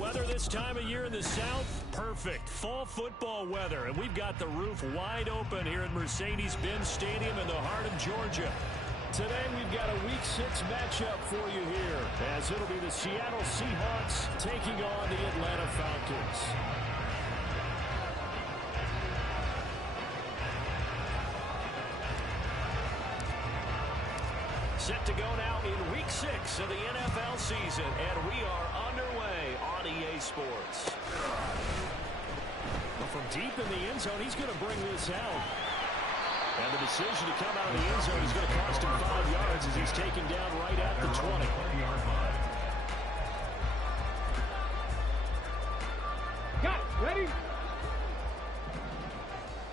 weather this time of year in the South? Perfect. Fall football weather. And we've got the roof wide open here at Mercedes-Benz Stadium in the heart of Georgia. Today we've got a Week 6 matchup for you here, as it'll be the Seattle Seahawks taking on the Atlanta Falcons. Set to go now in Week 6 of the NFL season, and we are underway on EA Sports. Well, from deep in the end zone, he's going to bring this out. And the decision to come out of the end zone is going to cost him 5 yards as he's taken down right at the 20. Got it. Ready?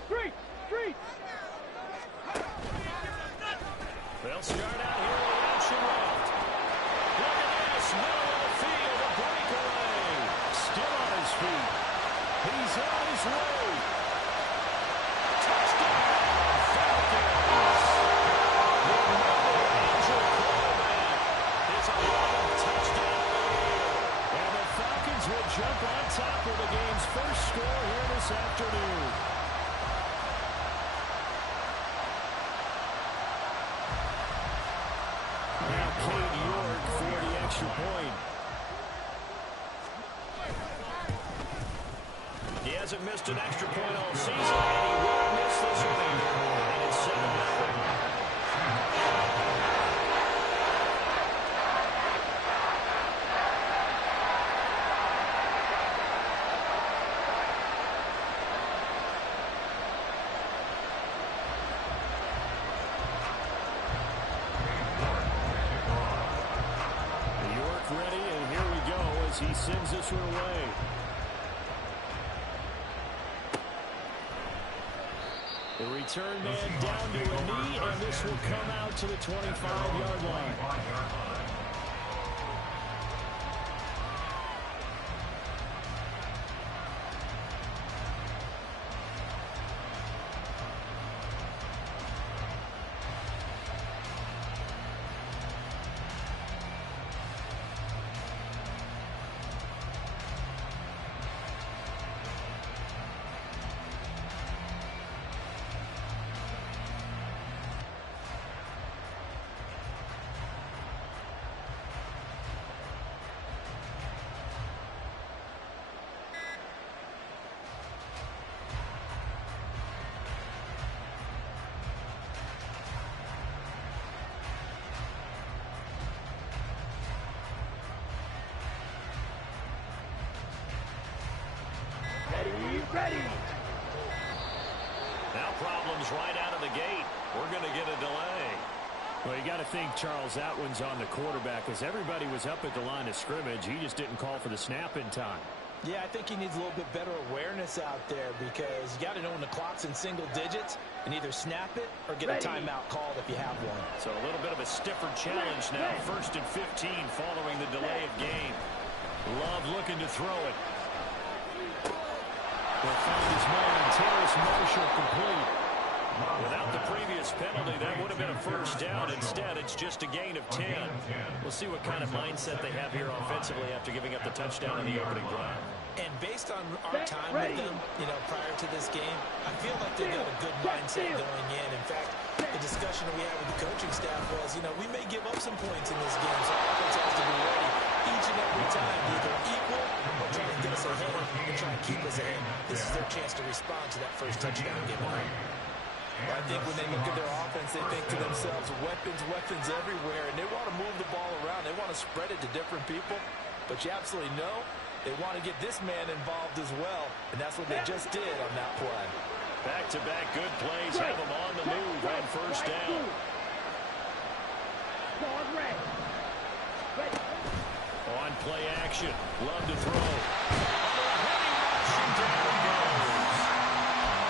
Street. They'll start out here with action left. Look at this, middle of the field, a breakaway. Still on his feet. He's on his way. Touchdown, Falcons. The Mother Angel quarterback is 11th touchdown of the year. And the Falcons will jump on top of the game's first score here this afternoon. Extra point. He hasn't missed an extra point all season, and he won't miss this one. And it's 7-0. Ready, and here we go as he sends this one away. The return man down to a knee, and this will come out to the 25-yard line. Ready. Now problems right out of the gate. We're going to get a delay. Well, you got to think, Charles, that one's on the quarterback, as everybody was up at the line of scrimmage. He just didn't call for the snap in time. Yeah, I think he needs a little bit better awareness out there, because you got to know when the clock's in single digits and either snap it or get a timeout called if you have one. So a little bit of a stiffer challenge now. 1st and 15 following the delay of game. Love looking to throw it. Will find his man, Terrace Marshall, complete. Without the previous penalty, that would have been a first down. Instead, it's just a gain of 10. We'll see what kind of mindset they have here offensively after giving up the touchdown in the opening drive. And based on our time with them, prior to this game, I feel like they've got a good mindset going in. In fact, the discussion we had with the coaching staff was, we may give up some points in this game, so our offense has to be ready each and every time, either equal or try to get us ahead and try to keep us ahead. This is their chance to respond to that first touchdown given up. Well, I think when they look at their offense, they think to themselves, weapons everywhere, and they want to move the ball around. They want to spread it to different people, but you absolutely know they want to get this man involved as well, and that's what they just did on that play. Back-to-back good plays have them on the move on first down. On play action, Love to throw. Heavy rush, and down it goes.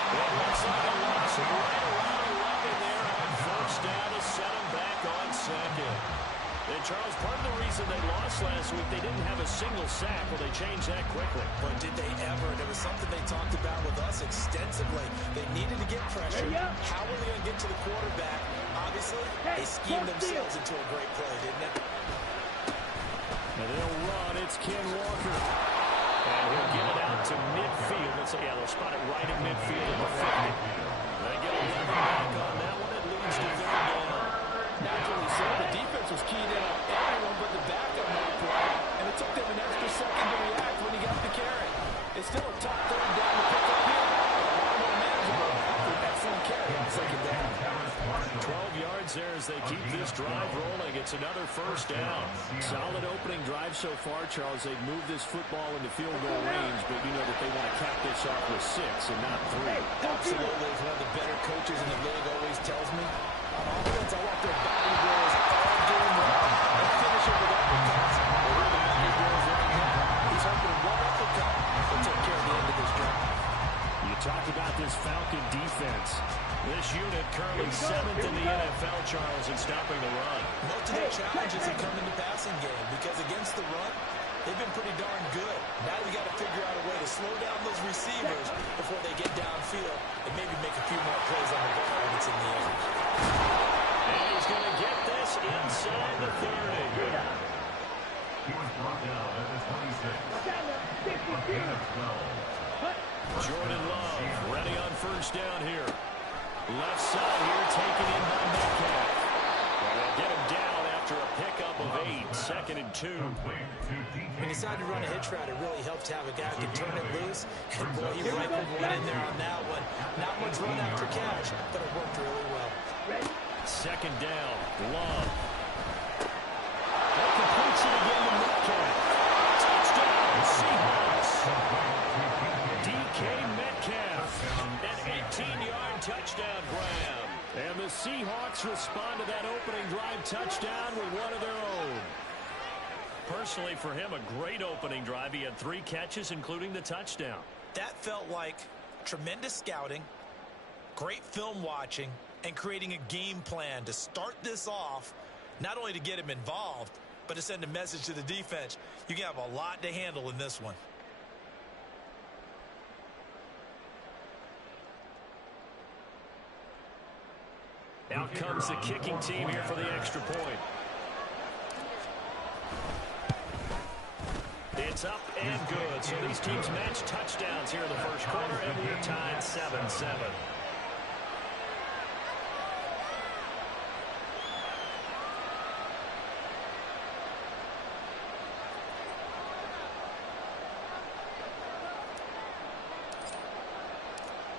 It looks like a loss of right around 11 there on first down to set him back on second. And Charles, part of the reason they lost last week, they didn't have a single sack. Well, they changed that quickly. But did they ever? There was something they talked about with us extensively. They needed to get pressure. How were they going to get to the quarterback? Obviously, they schemed themselves into a great play, didn't they? And they'll run. It's Ken Walker. And he'll get it out to midfield. Let's say, yeah, they'll spot it right at midfield at the 50. They get 11 back on that one. It leads to third down. Naturally so, the defense was keyed in on everyone but the back on that play, and it took them an extra second to react when he got the carry. It's still a tough third down to pick up here. A lot more manageable after an excellent carry on second down. 12 yards there as they keep this drive rolling. It's another first down. Solid opening drive so far, Charles. They've moved this football into field goal range, but you know that they want to cap this off with 6 and not 3. Absolutely. As one of the better coaches in the league always tells me, on offense, I want their body blows all game long and finish it with uppercuts. Well, where the body blows right now, he's hoping one uppercut will take care of the end of this drive. You talk about this Falcon defense. This unit currently 7th in the NFL, Charles, in stopping the run. Most of their challenges have come in the passing game because against the run, they've been pretty darn good. Now we got to figure out a way to slow down those receivers before they get downfield and maybe make a few more plays on the ball when it's in the air. And he's going to get this inside the 30. He was brought down at the 26. Jordan Love ready on first down here. Left side here taken in by Metcalf. And they'll get him down after a pickup of 8. 2nd and 2. When you decide to run a hitch route, it really helps to have a guy who can turn it loose. And boy, he rifled one in there on that one. Not much run after catch, but it worked really well. 2nd down. Love. That completes it again to Metcalf. Touchdown, Seahawks. DK Metcalf. An 18-yard touchdown grab. And the Seahawks respond to that opening drive touchdown with one of their own. Personally, for him, a great opening drive. He had 3 catches, including the touchdown. That felt like tremendous scouting, great film watching, and creating a game plan to start this off, not only to get him involved, but to send a message to the defense. You can have a lot to handle in this one. Out comes the kicking team here for the extra point. It's up and good. So these teams match touchdowns here in the first quarter, and we're tied 7-7.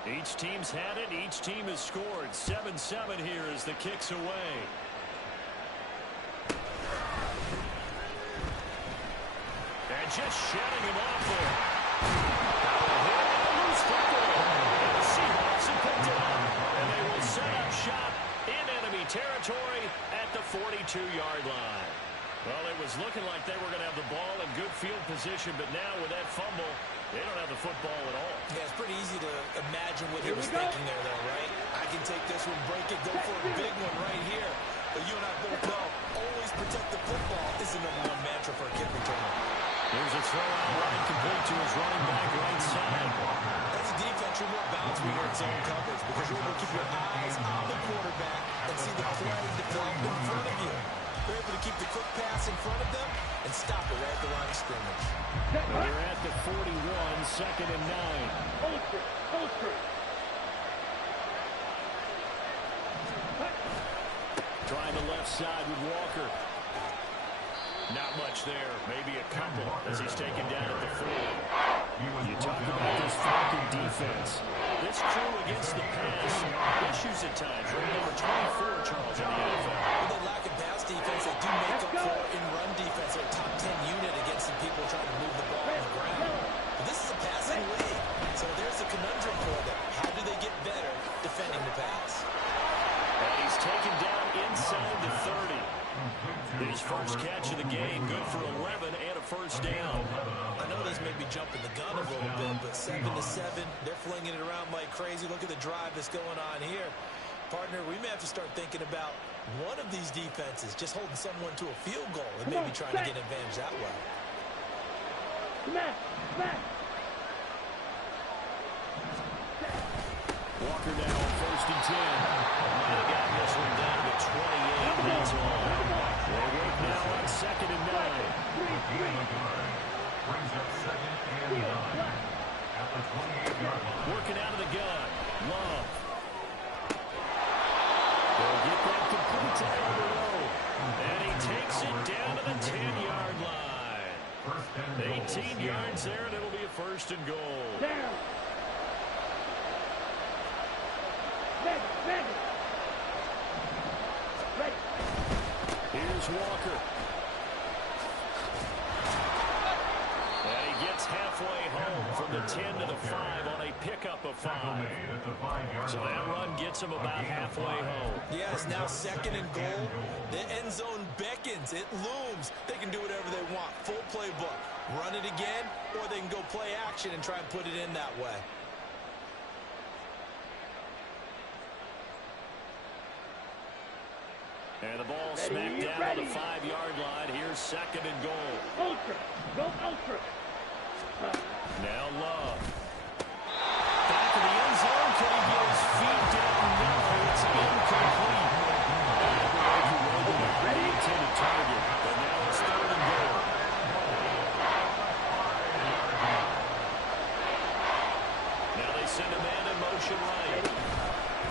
Each team's had it. Each team has scored. 7-7 here as the kick's away. And just shutting him off there. Loose football. And the Seahawks have picked it up. And they will set up shop in enemy territory at the 42-yard line. Well, it was looking like they were going to have the ball in good field position, but now with that fumble, they don't have the football at all. Yeah, it's pretty easy to imagine what he was thinking there, though, right? I can take this one, break it, go for a big one right here. But you and I both know, always protect the football is the #1 mantra for a kick returner. Here's a throw out right, complete to his running back right side. That's a defense you're more balanced when you're in zone coverage because you're able to keep your eyes on the quarterback and see the play develop in front of you. They're able to keep the quick pass in front of them and stop it right at the line of scrimmage. They're at the 41, 2nd and 9. Holster. Trying the left side with Walker. Not much there. Maybe a couple as he's taken down at the 4. You talk about this Falcon defense. This crew against the pass, issues at times. Right, number 24, Charles, in the NFL. With a lack of pass defense, they do make up for in run defense. They're a top 10 unit against some people trying to move the ball on the ground. But this is a passing league, so there's a conundrum for them. How do they get better defending the pass? And he's taken down inside the 30. His first catch of the game, good for 11 and a first down. I know this may be jumping the gun a little bit, but 7-7, they're flinging it around like crazy. Look at the drive that's going on here. Partner, we may have to start thinking about one of these defenses just holding someone to a field goal and maybe trying to get an advantage that way. Walker now on 1st and 10. Might have gotten this one down to 28. That's all. They work now on 2nd and 9. Brings up second and 9 at the 28-yard line. Working out of the gun. Love. They'll get that complete to Alberto. And he takes it down to the 10-yard line. 18 yards there, and it'll be a first and goal. Down. Ready. Here's Walker. And he gets halfway home from the 10 to the 5 on a pickup of 5. So that run gets him about halfway home. Yeah, it's now second and goal. The end zone beckons. It looms. They can do whatever they want. Full playbook. Run it again, or they can go play action and try and put it in that way. And the ball smacked down to the 5-yard line. Here's second and goal. Ultra. Go ultra. Now Love. Back in the end zone. Can he get his feet down? No, it's incomplete. Ready? Intended target. But now it's third and goal. Now they send a man in motion right.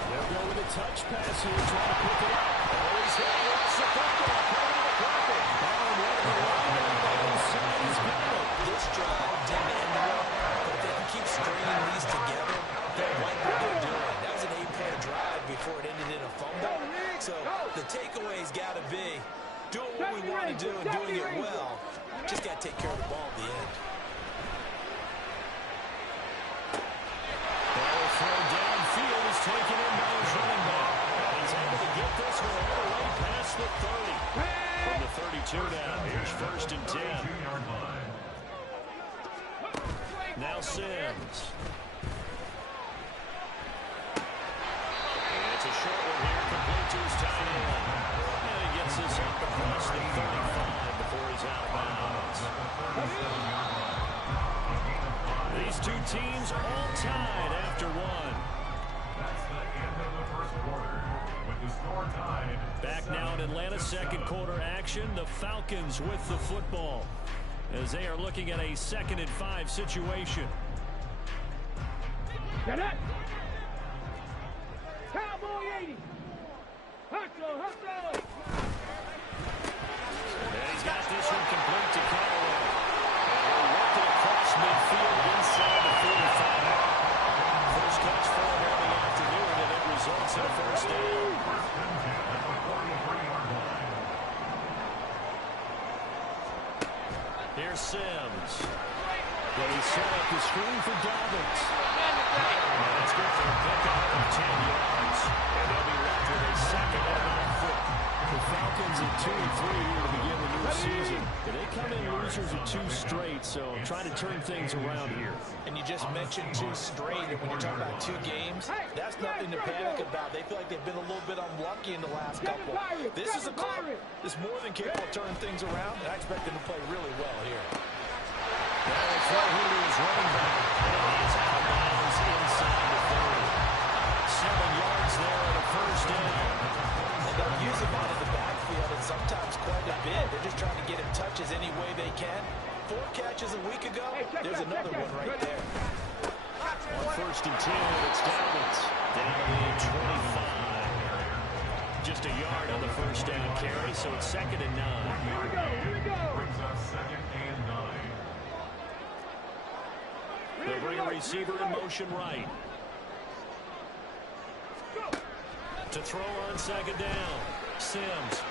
They'll go with a touch pass here, trying to pick it up. Oh, he's hitting off the football. Coming to the pocket. This drive didn't end well, but if they can keep stringing these together, they'll like what they're doing. That was an 8-play drive before it ended in a fumble. So the takeaway's got to be doing what we want to do and doing it well. Just got to take care of the ball at the end. Ball throw downfield is taken in by his running back. And he's able to get this one all the way past the 30. From the 32 now, here's first and 10. Now Sims. And it's a short one here, complete to his tight end. And he gets this up across the 35 before he's out of bounds. These two teams all tied after one. That's the end of the first quarter with the score tied. Back now in Atlanta, second quarter action. The Falcons with the football as they are looking at a 2nd and 5 situation. Get it. Cowboy 80. Hustle. And he's got this one complete to Callaway. And he'll work it across midfield inside the 45. First catch for him on the afternoon, and it results in a first down. Here's Sims. But he set up the screen for Dobbins. That's good for a pickup of 10 yards. And they'll be left with a second and on foot. The Falcons at 2-3 here to begin the new season. But they come in losers of 2 straight, so trying to turn things around here. And you just mentioned 2 straight, and when you're talking about 2 games, that's nothing to panic about. They feel like they've been a little bit unlucky in the last couple. This is a club that's more than capable of turning things around, and I expect them to play really well here. Now they throw here to his running back. And he's out of bounds inside the 30. 7 yards there on a first down. And they'll use him out of the backfield, and sometimes quite a bit. They're just trying to get him touches any way they can. 4 catches a week ago. There's another one right there. On first and 10, it's Dobbins. Down to the 25. Just a yard on the first down carry, so it's 2nd and 9. Here we go. Brings up 2nd and 9. They'll bring a receiver in motion right. To throw on 2nd down. Sims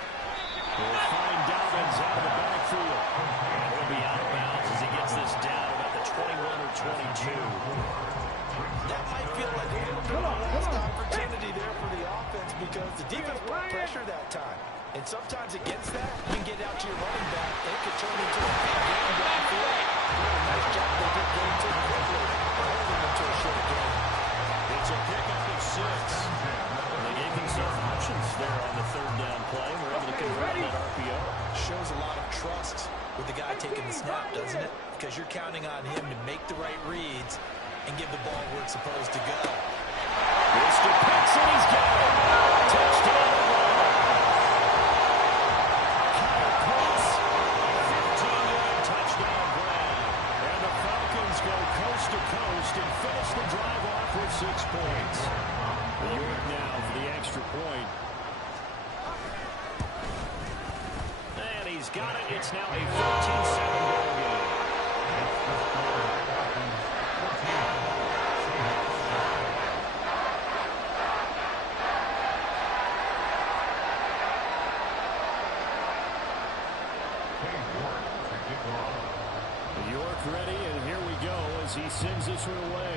will find Dobbins out of the backfield. And he'll be out of bounds as he gets this down about the 21 or 22. That might feel like a little bit of a last opportunity there for the offense because the defense put pressure that time. And sometimes against that, you can get out to your running back, and it could turn into a big game downfield. Nice job they did getting to him quickly, holding him to a short game. It's a pickup of 6. They gave themselves options there on the 3rd down play. We're able to convert that RPO. Shows a lot of trust with the guy taking the snap, doesn't it? Because you're counting on him to make the right reads and give the ball where it's supposed to go. Mr. Pitts, and he's got it. Touchdown. Kyle Pitts, 15-yard touchdown grab. It's now a 14-7 ball game. York ready, and here we go as he sends this one away.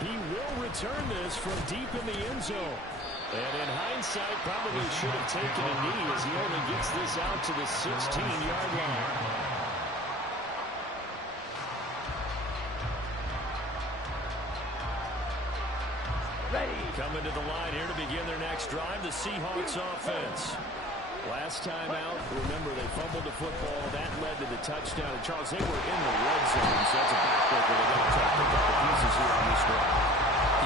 He will return this from deep in the end zone. And in hindsight, probably should have taken a knee as he only gets this out to the 16-yard line. Coming to the line here to begin their next drive, the Seahawks offense. Last time out, remember, they fumbled the football. That led to the touchdown. And Charles, they were in the red zone, so that's a backbreaker. They're going to try to pick up the pieces here on this one.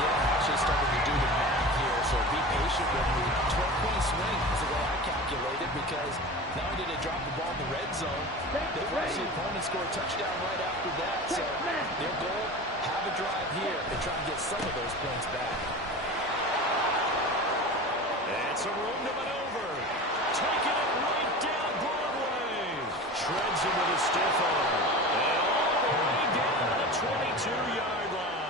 Yeah, actually started to do the math here, so be patient with me. 12-point swing is the way I calculated, because not only did they drop the ball in the red zone, they forced the opponent to score a touchdown right after that. So their goal, have a drive here and try and get some of those points back. And some room to maneuver. Taking it right down Broadway. Shreds him with a stiff arm. And all the way down to the 22-yard line.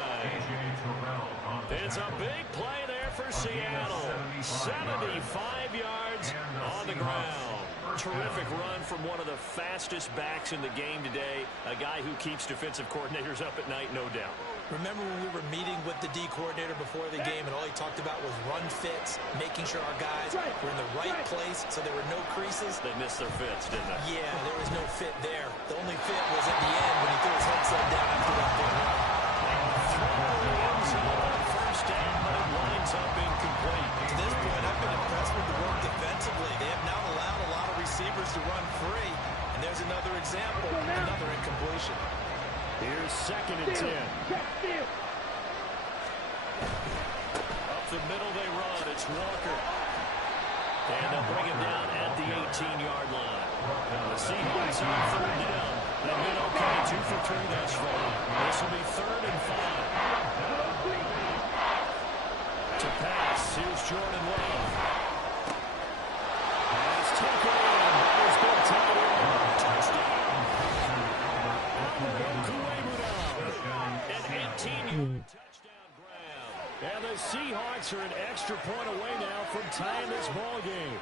It's a big play there for Seattle. 75 yards on the ground. Terrific run from one of the fastest backs in the game today. A guy who keeps defensive coordinators up at night, no doubt. Remember when we were meeting with the D coordinator before the game and all he talked about was run fits, making sure our guys were in the right place so there were no creases? They missed their fits, didn't they? Yeah, there was no fit there. The only fit was at the end when he threw his headset down after that big run. First down, but it winds up incomplete. To this point, I've been impressed with the work defensively. They have now allowed a lot of receivers to run free. And there's another example, another incompletion. Here's 2nd and 10. Up the middle they run. It's Walker. And they'll bring him down at the 18-yard line. The Seahawks on 3rd down. They've been okay, 2 for 3 thus far. This will be 3rd and 5. To pass, here's Jordan Love. Pass taken in. There's good tight end. Touchdown. An 18-yard touchdown grab. And the Seahawks are an extra point away now from tying this ball game.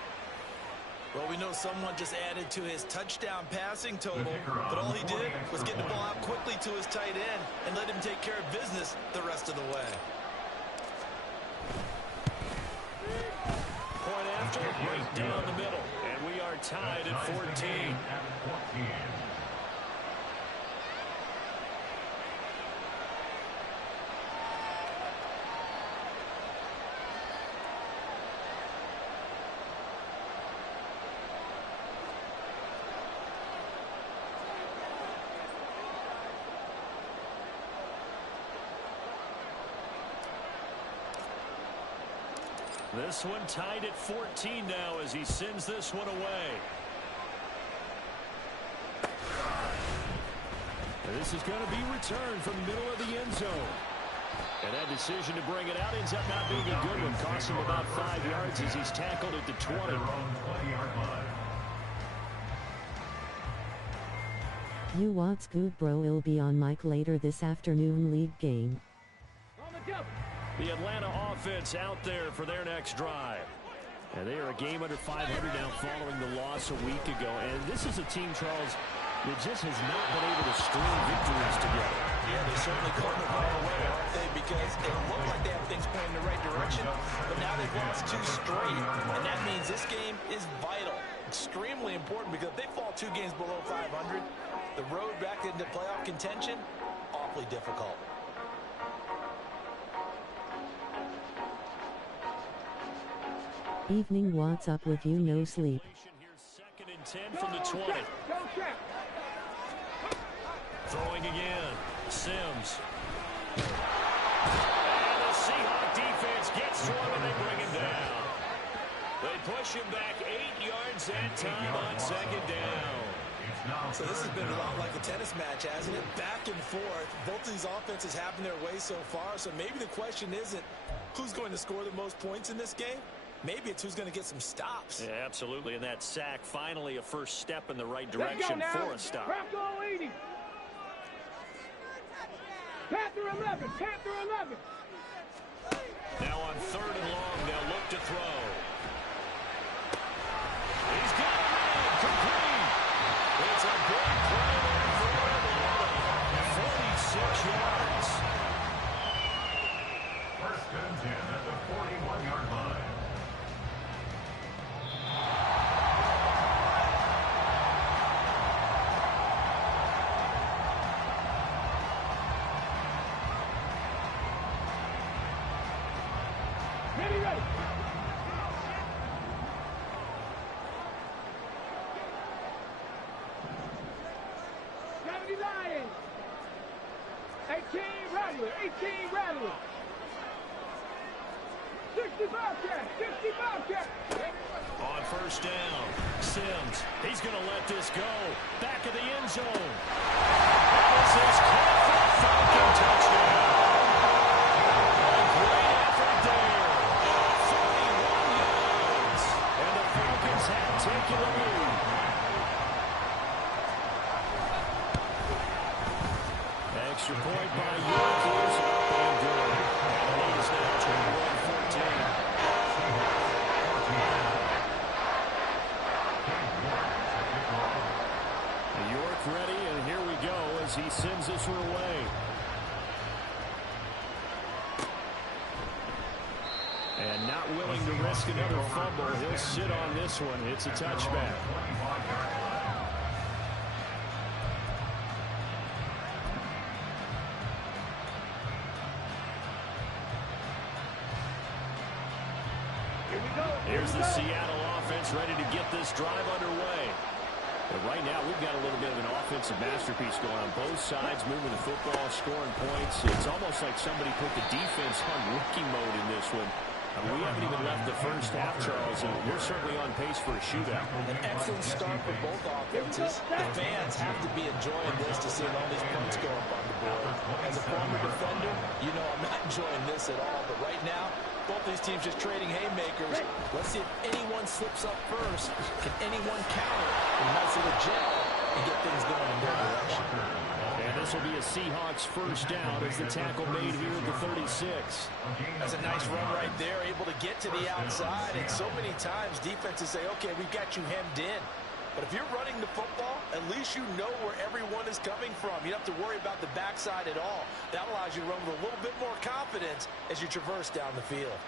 Well, we know someone just added to his touchdown passing total, but all he did was get the ball out quickly to his tight end and let him take care of business the rest of the way. Point after, right down the middle. And we are tied at 14. This one tied at 14 now as he sends this one away. And this is going to be returned from the middle of the end zone. And that decision to bring it out ends up not being a good one. Costs him about 5 yards as he's tackled at the 20. You what's good, bro? It'll be on mic later this afternoon league game. The Atlanta offense out there for their next drive. And they are a game under 500 now following the loss a week ago. And this is a team, Charles, that just has not been able to string victories together. Yeah, they certainly caught the ball away, aren't they? Because it looked like they have things pointing in the right direction, but now they've lost 2 straight. And that means this game is vital, extremely important, because if they fall 2 games below 500, the road back into playoff contention, awfully difficult. Evening, what's up with you? No sleep. Here's 2nd and 10 from the 20. Throwing again. Sims. And the Seahawk defense gets to him and they bring him down. They push him back 8 yards that time on 2nd down. So this has been a lot like a tennis match, hasn't it? Back and forth. Both of these offenses having their way so far. So maybe the question isn't who's going to score the most points in this game, Maybe it's who's going to get some stops. Yeah, absolutely. And that sack, finally a first step in the right direction for a stop. Bronco 80. Panther 11. Panther 11. Now on 3rd and long, they'll look to throw. He's got it in. Complete. It's a big play there for Atlanta. 46 yards. First and 10 at the 41-yard line. Ready. Lions. 18 Rattler. 18 Rattler. 60 Bobcat. 60 Bobcat. On 1st down, Sims. He's going to let this go. Back of the end zone. This is caught for a Falcon touchdown. A great effort there. 31 yards. And the Falcons have taken the lead. Extra point by York is up and good. And the lead is now 21-14. York ready, and here we go as he sends this one away. And not willing to risk another fumble. He'll sit on this one. It's a touchback. Here's the Seattle offense ready to get this drive underway. But right now, we've got a little bit of an offensive masterpiece going on both sides, moving the football, scoring points. It's almost like somebody put the defense on rookie mode in this one. We haven't even left the first half, Charles, and we're certainly on pace for a shootout. An excellent start for both offenses. The fans have to be enjoying this to see all these points go up on the board. As a former defender, you know I'm not enjoying this at all. But right now, both these teams just trading haymakers. Let's see if anyone slips up first. Can anyone counter a nice little gel and get things going in their direction? And this will be a Seahawks first down as the tackle made here at the 36. That's a nice run right there, able to get to the outside. And so many times defenses say, okay, we've got you hemmed in. But if you're running the football, at least you know where everyone is coming from. You don't have to worry about the backside at all. That allows you to run with a little bit more confidence as you traverse down the field.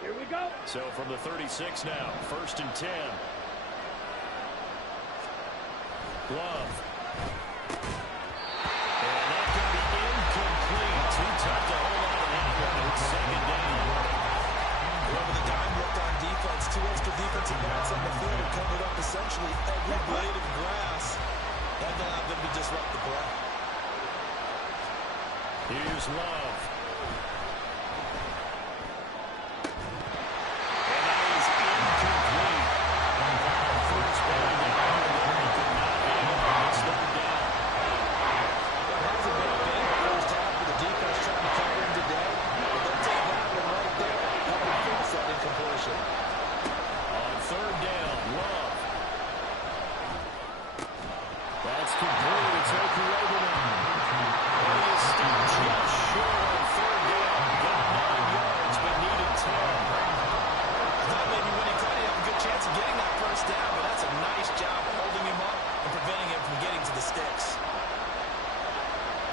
Here we go. So from the 36 now, 1st and 10. Love. And that's going to be incomplete. Too tough to hold on to that one. It's 2nd down. Whoever the dime looked on defense, 2 extra defensive backs on the field and covered up essentially every blade of grass. That allowed them to disrupt the play. Here's Love.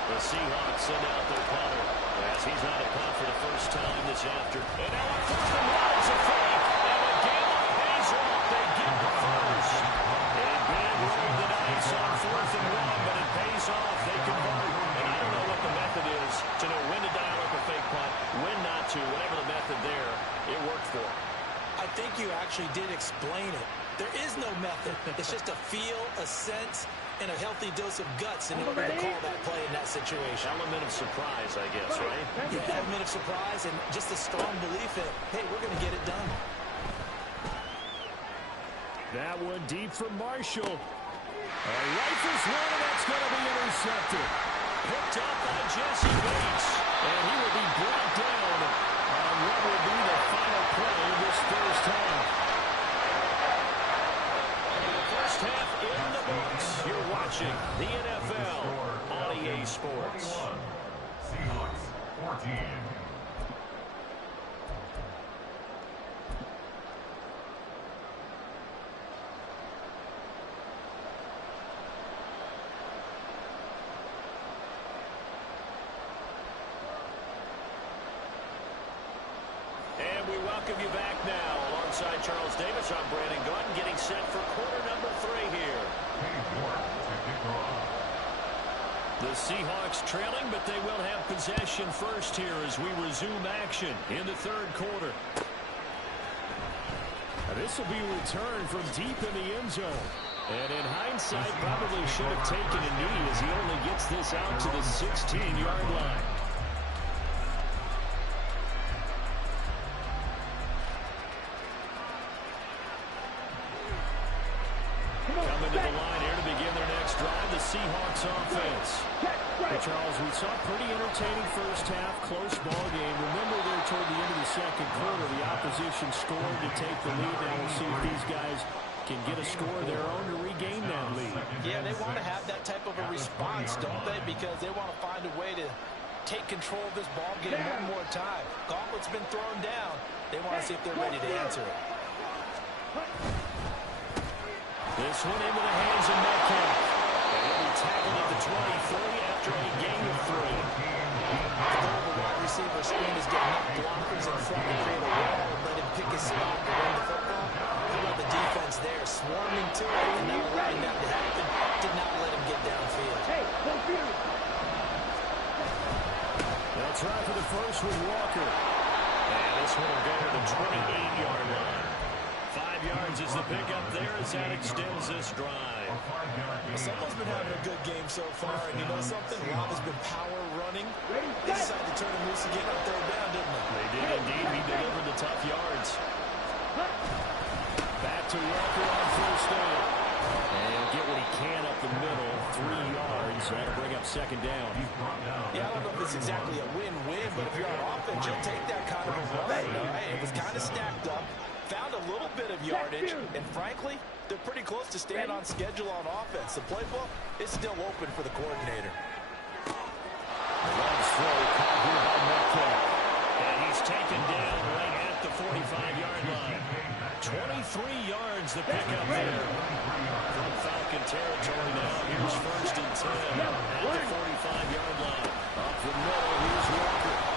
The Seahawks send out their punter as he's on a punt for the first time this after. And now on 1st and 1, it's a fake. And the game pays off. They get the first. A big roll the dice on 4th and 1, but it pays off. They convert. And I don't know what the method is to know when to dial up a fake punt, when not to. Whatever the method there, it worked for them. I think you actually did explain it. There is no method. It's just a feel, a sense, and a healthy dose of guts in order to call that play in that situation. Element of surprise, I guess, right? Yeah, element of surprise and just a strong belief that, hey, we're going to get it done. That one deep for Marshall. Rifles one, and that's going to be intercepted. Picked up by Jesse Bates. And he will be brought down on what will be the final play of this first half. First half in the books. You're watching the NFL on EA Sports. Seahawks 14. Welcome you back now. Alongside Charles Davis, I'm Brandon Gordon, getting set for quarter number 3 here. The Seahawks trailing, but they will have possession first here as we resume action in the third quarter. This will be returned from deep in the end zone. And in hindsight, probably should have taken a knee as he only gets this out to the 16-yard line. Coming to the line here to begin their next drive, the Seahawks offense. Hey, Charles, we saw a pretty entertaining first half, close ball game. Remember there toward the end of the second quarter, the opposition scored to take the lead. Now we'll see if these guys can get a score of their own to regain that lead. Yeah, they want to have that type of a response, don't they? Because they want to find a way to take control of this ball game one more time. Gauntlet's been thrown down. They want to see if they're ready to answer it. This one into the hands of Metcalf. And he'll be tackled at the 23 after a gain of 3. The goal of a wide receiver screen is getting up blockers in front to create a wall and let him pick his spot to run the football. How about the defense there, swarming to it and not allowing that to happen? Did not let him get downfield. Hey, don't fear me. That's right for the first with Walker. And this one will go to the 28-yard line. 5 yards is the pickup there as that extends this drive. Someone's been having a good game so far, and you know something? Rob has been power running. They decided to turn him loose again on third down, didn't they? They did indeed. He delivered the tough yards. Back to Walker on first down. And get what he can up the middle. 3 yards. That'll bring up second down. Yeah, I don't know if it's exactly a win-win, but if you're on offense, you'll take that kind of a run, all right? It was kind of stacked up. Found a little bit of yardage, and frankly, they're pretty close to staying on schedule on offense. The playbook is still open for the coordinator. Runs throw, caught here by Metcalf. And he's taken down right at the 45-yard line. 23 yards the pickup there from Falcon territory now. Here's first and 10 at the 45-yard line. Up the middle, here's Walker.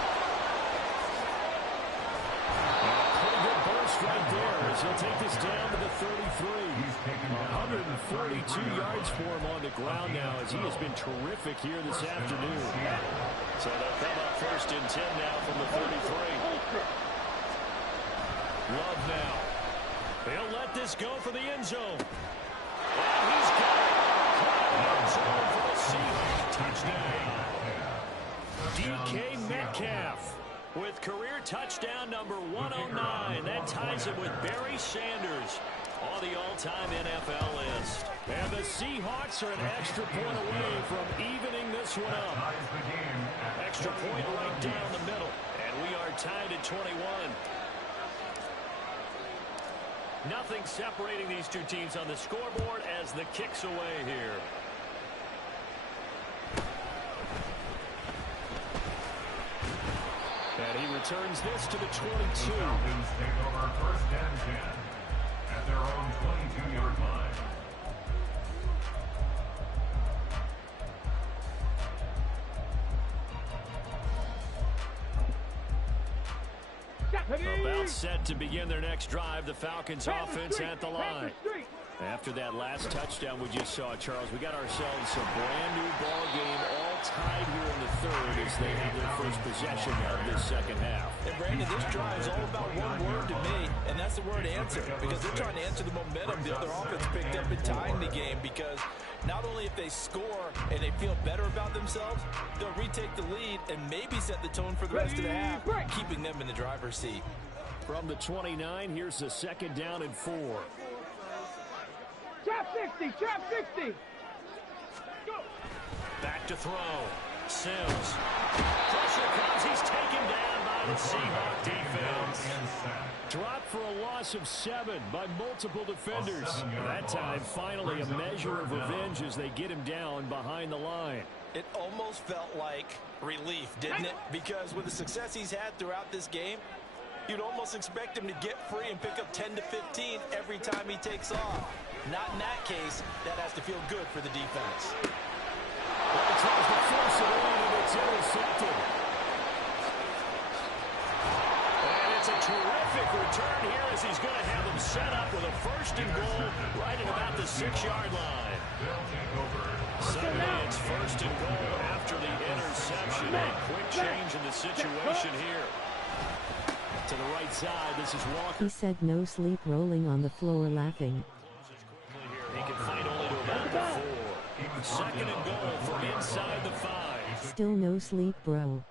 Right there as he'll take this down to the 33. 142 yards for him on the ground now as he has been terrific here this afternoon. So they'll come up first and 10 now from the 33. Love now. They'll let this go for the end zone. And he's got it. End zone for the Seahawks. Touchdown. DK Metcalf with career touchdown number 109. That ties him with Barry Sanders on the all-time NFL list. And the Seahawks are an extra point away from evening this one up. Extra point right down the middle. And we are tied at 21. Nothing separating these two teams on the scoreboard as the kick's away here. And he returns this to the 22. Falcons take over first and 10 at their own 22-yard line. About set to begin their next drive, the Falcons offense at the line. After that last touchdown we just saw, Charles, we got ourselves a brand new ball game, all tied here in the third as they have their first possession of this second half. And Brandon, this drive is all about one word to me, and that's the word answer, because they're trying to answer the momentum the other offense picked up in tying the game, because not only if they score and they feel better about themselves, they'll retake the lead and maybe set the tone for the rest of the half, keeping them in the driver's seat. From the 29, here's the second down and 4. Trap 60, trap 60. Back to throw. Sims. Pressure comes. He's taken down by the Seahawks defense. Dropped for a loss of 7 by multiple defenders. That time, finally, a measure of revenge as they get him down behind the line. It almost felt like relief, didn't it? Because with the success he's had throughout this game, you'd almost expect him to get free and pick up 10 to 15 every time he takes off. Not in that case. That has to feel good for the defense. Well, he tries to force it in, and it's intercepted. And it's a terrific return here as he's going to have them set up with a 1st and goal right at about the 6-yard line. Suddenly it's 1st and goal after the interception. A quick change in the situation here. To the right side, this is Walker. He said no sleep, rolling on the floor laughing. He can fight only to about the 4. 2nd and goal from inside the 5. Still no sleep, bro.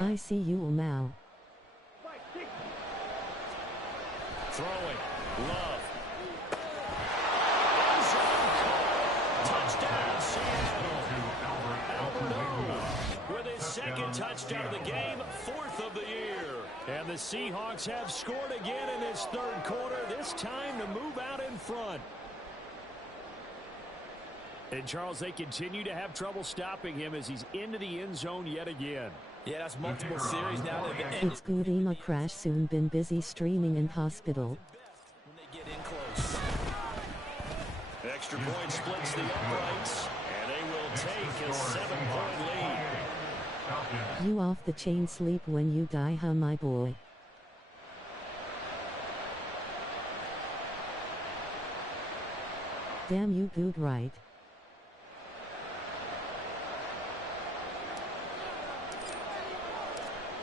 I see you now. Throwing. Love. Touchdown, Seattle. Albert with his 2nd touchdown of the game, 4th of the year. And the Seahawks have scored again in this 3rd quarter, this time to move out in front. And, Charles, they continue to have trouble stopping him as he's into the end zone yet again. Yeah, that's multiple series now. It's good. Ima crash soon. Been busy streaming in hospital. When they get in close. Extra point splits the uprights, and they will take a 7-point lead. You off the chain sleep when you die, huh, my boy? Damn, you good, right?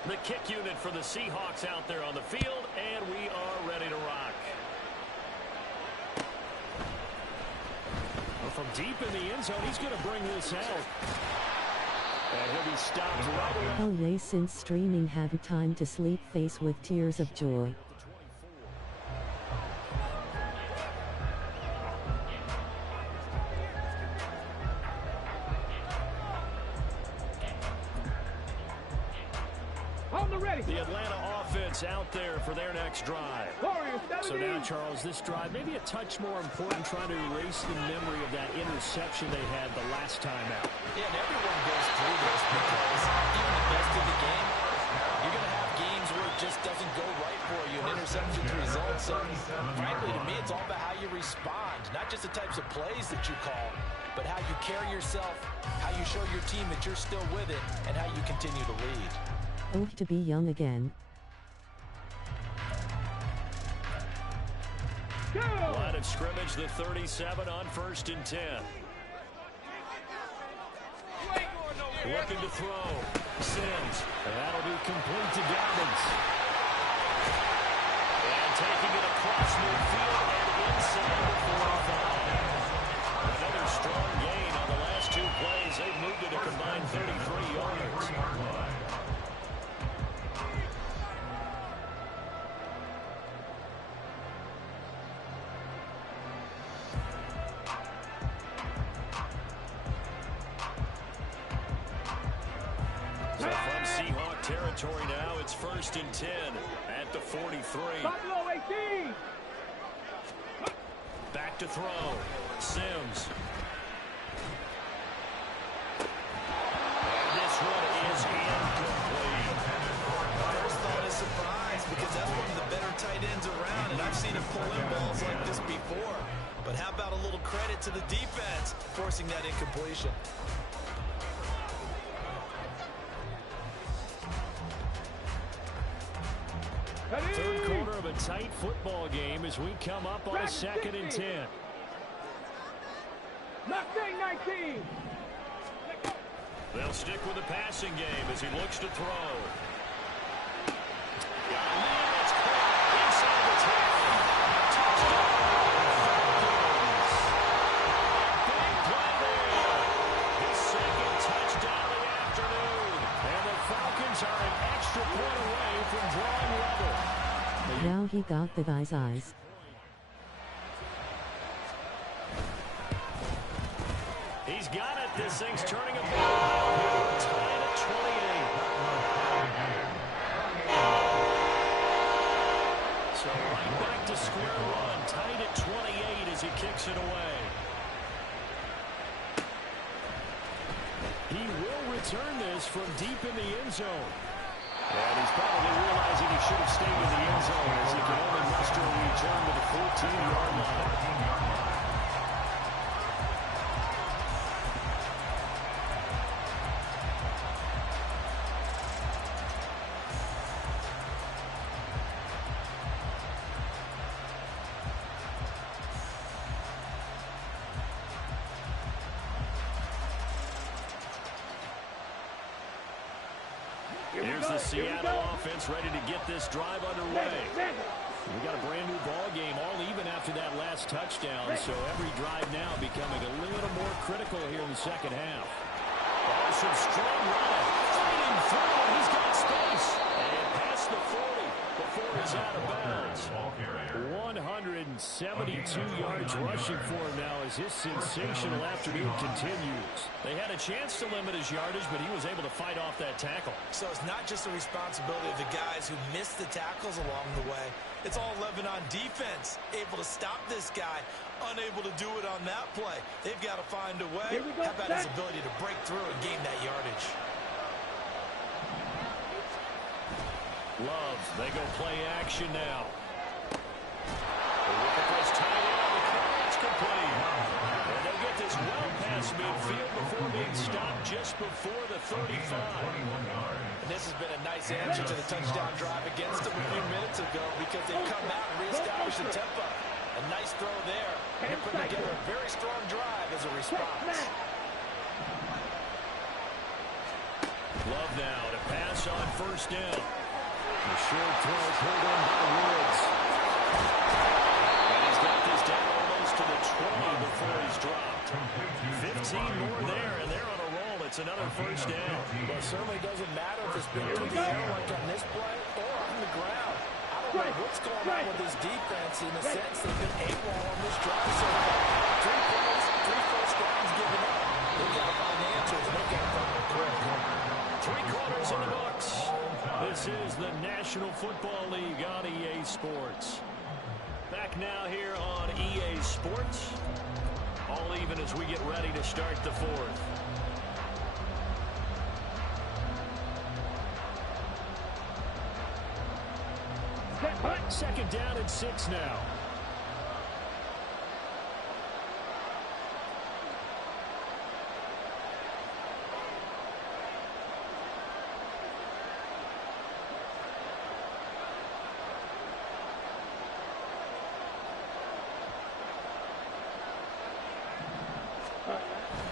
The kick unit for the Seahawks out there on the field, and we are ready to rock. Well, from deep in the end zone, he's going to bring this out. And he'll be stopped right away. Hell yeah, since streaming had time to sleep, face with tears of joy. The Atlanta offense out there for their next drive. So now, Charles, this drive maybe a touch more important, trying to erase the memory of that interception they had the last time out. Yeah, and everyone goes through this because even the best of the game, you're going to have games where it just doesn't go right for you, and interceptions result. So, frankly, to me, it's all about how you respond, not just the types of plays that you call, but how you carry yourself, how you show your team that you're still with it, and how you continue to lead. Oh, to be young again. Line of scrimmage, the 37 on 1st and 10. Looking to throw. Sims. And that'll be complete to Dobbins. And taking it across midfield and inside the 45. Another strong gain on the last 2 plays. They've moved it a combined 33 yards. Territory now, it's 1st and 10 at the 43. Buffalo 18. Back to throw. Sims. And this one is incomplete. First thought is surprise because that's one of the better tight ends around, and I've seen him pull in balls like this before. But how about a little credit to the defense forcing that incompletion? Third quarter of a tight football game as we come up on a 2nd and 10. Mustang 19. They'll stick with the passing game as he looks to throw. Inside the 10. Touchdown. Big play there. His 2nd touchdown of the afternoon. And the Falcons are an extra point away from drawing level. Now he got the guy's eyes. He He's got it. This thing's turning a bit around here. Tied at 28. So right back to square one. Tied at 28 as he kicks it away. He will return this from deep in the end zone. And he's probably realizing he should have stayed in the end zone as he can only muster a return to the 14-yard line. Here's the Seattle offense ready to get this drive underway. We got a brand new ball game, all even after that last touchdown, so every drive now becoming a little more critical here in the second half. Oh, some strong running. Fighting through, and he's got space. And past the 40 before he's out of bounds. 172 yards rushing for him now as his sensational afternoon continues. They had a chance to limit his yardage, but he was able to fight off that tackle. So it's not just the responsibility of the guys who missed the tackles along the way. It's all 11 on defense, able to stop this guy, unable to do it on that play. They've got to find a way. How about his ability to break through and gain that yardage? Love, they go play action now. It's tied in on the corner. It's complete. And they get this well past midfield before being stopped just before the 35. And this has been a nice answer to the touchdown drive against them a few minutes ago because they've come out and reestablished the tempo. A nice throw there. And they're putting together a very strong drive as a response. Love now to pass on first down. The short throw pulled in by Woods. And he's got this down almost to the 20 before he's dropped. 15 more there, and they're on a roll. It's another first down. Well, it certainly doesn't matter if it's been through the air like on this play or on the ground. I don't know what's going on with this defense. In a sense, they've been AWOL on this drive so far. 3 plays, 3 first downs given up. They've got to find answers, and they've got to find them quick. 3 quarters in the books. This is the National Football League on EA Sports. Back now here on EA Sports. All even as we get ready to start the fourth. Second down and 6 now.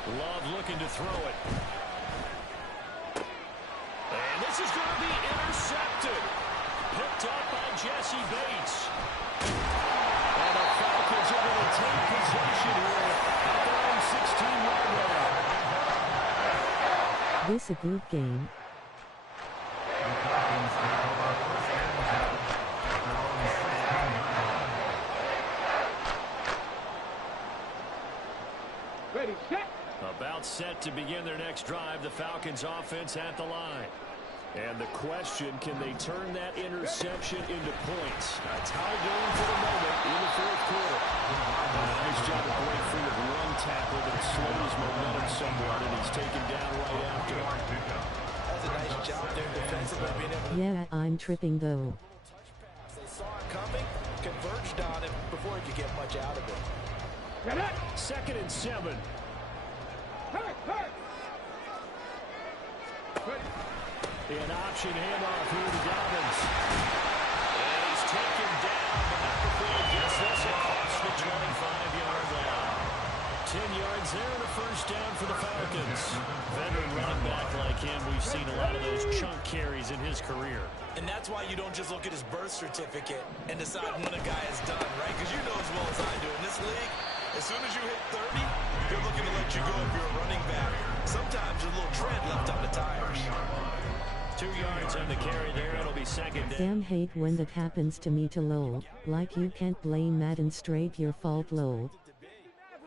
Love looking to throw it. And this is going to be intercepted. Picked up by Jesse Bates. And the Falcons are going to take possession here at their own 16-yard line. This a good game. Ready, set. About set to begin their next drive, the Falcons offense at the line. And the question, can they turn that interception into points? A tie game for the moment in the fourth quarter. Nice job to break free of one tackle, but it slows momentum somewhat, and he's taken down right after. That's a nice job there defensively, being able to... Yeah, I'm tripping though. They saw it coming, converged on it before he could get much out of it. Get it. 2nd and 7. Hurt. Ready. An option handoff here to Dobbins. And he's taken down, but not before he gets this across the 25-yard line. 10 yards there and a first down for the Falcons. Veteran running back like him, we've seen a lot of those chunk carries in his career. And that's why you don't just look at his birth certificate and decide when a guy is done, right? Because you know as well as I do, in this league, as soon as you hit 30, they're looking to let you go if you're a running back. Sometimes there's a little tread left on the tires. 2 yards on the carry there. It'll be second down. Damn hate when that happens to me too low. Like you can't blame Madden straight your fault low.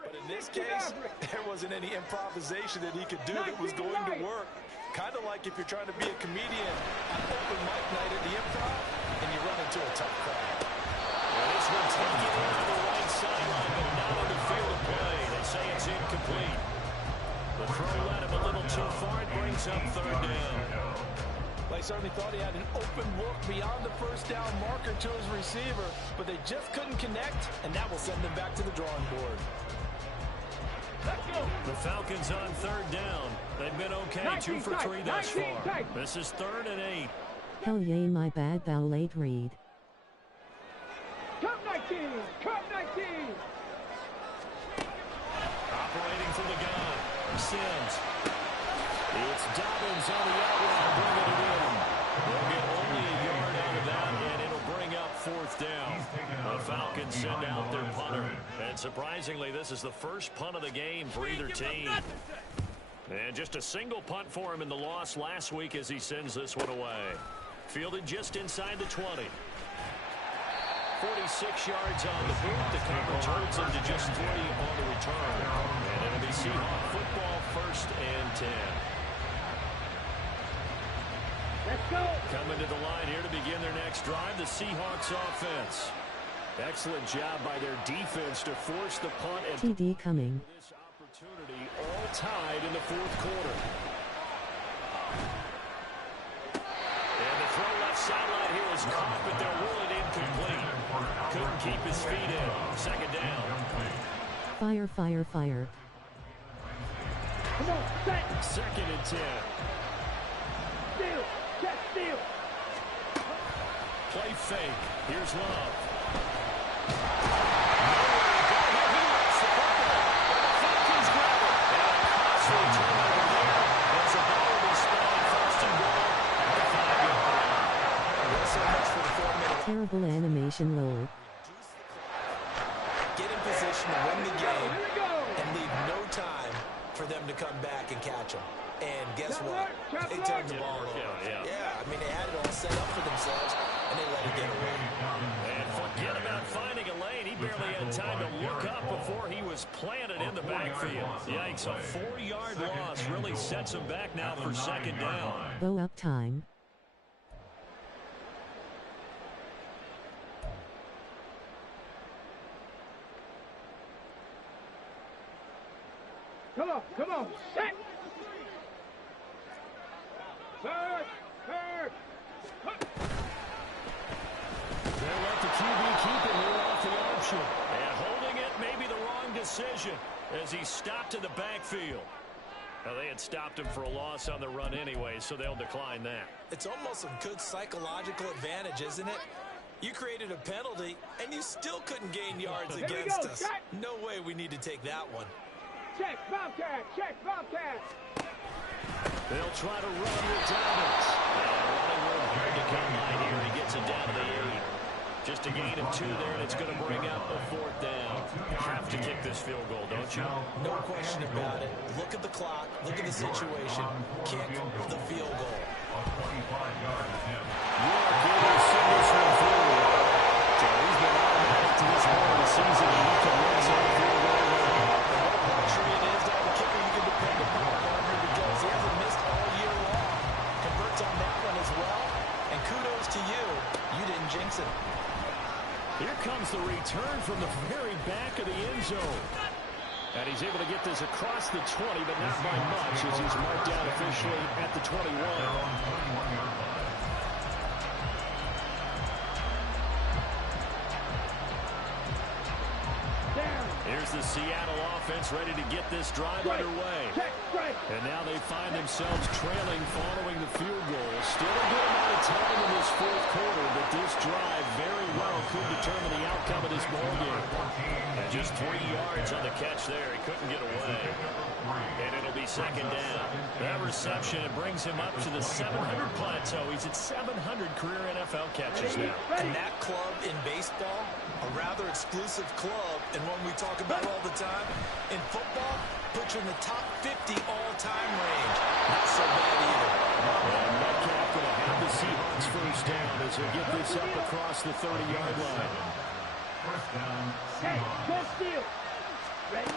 But in this case, There wasn't any improvisation that he could do that was going to work. Kind of like if you're trying to be a comedian on open mic night at the Improv and you run into a tough crowd. Well, this one taken into the right sideline, but not on the field of play. They say it's incomplete. The throw led him a little too far. It brings up third down. They certainly thought he had an open look beyond the first down marker to his receiver, but they just couldn't connect, and that will send them back to the drawing board. The Falcons on third down. They've been okay, 2 for 3 thus far. This is 3rd and 8. Hell yeah, my bad bow late read. Come 19! Come 19! Operating from the gun. Sims. It's Dobbins on the outrun, bringing it in. They'll get only a yard out of that, and it'll bring up 4th down. The Falcons send out their punter. And surprisingly, this is the first punt of the game for either team. And just a single punt for him in the loss last week as he sends this one away. Fielded just inside the 20. 46 yards on the boot. The coverage holds him to just 3 on the return. And it'll be Seahawk football, 1st and 10. Let's go! Coming to the line here to begin their next drive, the Seahawks offense. Excellent job by their defense to force the punt and TD coming. this opportunity all tied in the 4th quarter. And the throw left sideline here is caught, but they're ruling incomplete. Couldn't keep his feet in. 2nd down. Fire, fire, fire. Come on, set! 2nd and 10. Steal! Check, steal! Play fake. Here's Love. Terrible animation lol. Get in position to win the game Here we go! and leave no time for them to come back and catch them. And guess what? They turned the ball over. Yeah. I mean, they had it all set up for themselves, and they let it get away. And forget about finding a lane. He barely had time to look up before he was planted in the backfield. Yikes, a 4-yard loss really sets him back now for 2nd down. Bow up time. Come on, set! Third! They'll let the QB keep it here off the option. And holding it may be the wrong decision as he stopped in the backfield. Now, they had stopped him for a loss on the run anyway, so they'll decline that. It's almost a good psychological advantage, isn't it? You created a penalty, and you still couldn't gain yards against us. Jack. No way we need to take that one. Check, Bobcat! Check, Bobcat! They'll try to run with Dobbins. And running room hard to come by here. He gets it down to the 8. Just a gain of 2 there, and it's going to bring up a 4th down. Have to kick this field goal, don't you? No question about it. Look at the clock. Look at the situation. Kick the field goal. You are going to send this one through. So he's been automatic to this point of the season. He can win some field goal. Luxury it is to have a kicker you can depend upon, because he hasn't missed all year long. Converts on that one as well. And kudos to you. You didn't jinx it. Here comes the return from the very back of the end zone. And he's able to get this across the 20, but not by much as he's marked down officially at the 21. Here's the Seattle offense ready to get this drive underway. And now they find themselves trailing following the field goal. Still a good amount of time in this 4th quarter, but this drive very well could determine the outcome of this ballgame. And just 3 yards on the catch there. He couldn't get away. And it'll be 2nd down. That reception, it brings him up to the 700 plateau. He's at 700 career NFL catches now. And that club in baseball, a rather exclusive club, and one we talk about all the time. In football, puts you in the top 50 all-time range. Not so bad either. And Metcalf going to have the Seahawks 1st down as they get this up across the 30-yard line. Hey, go steal! Ready?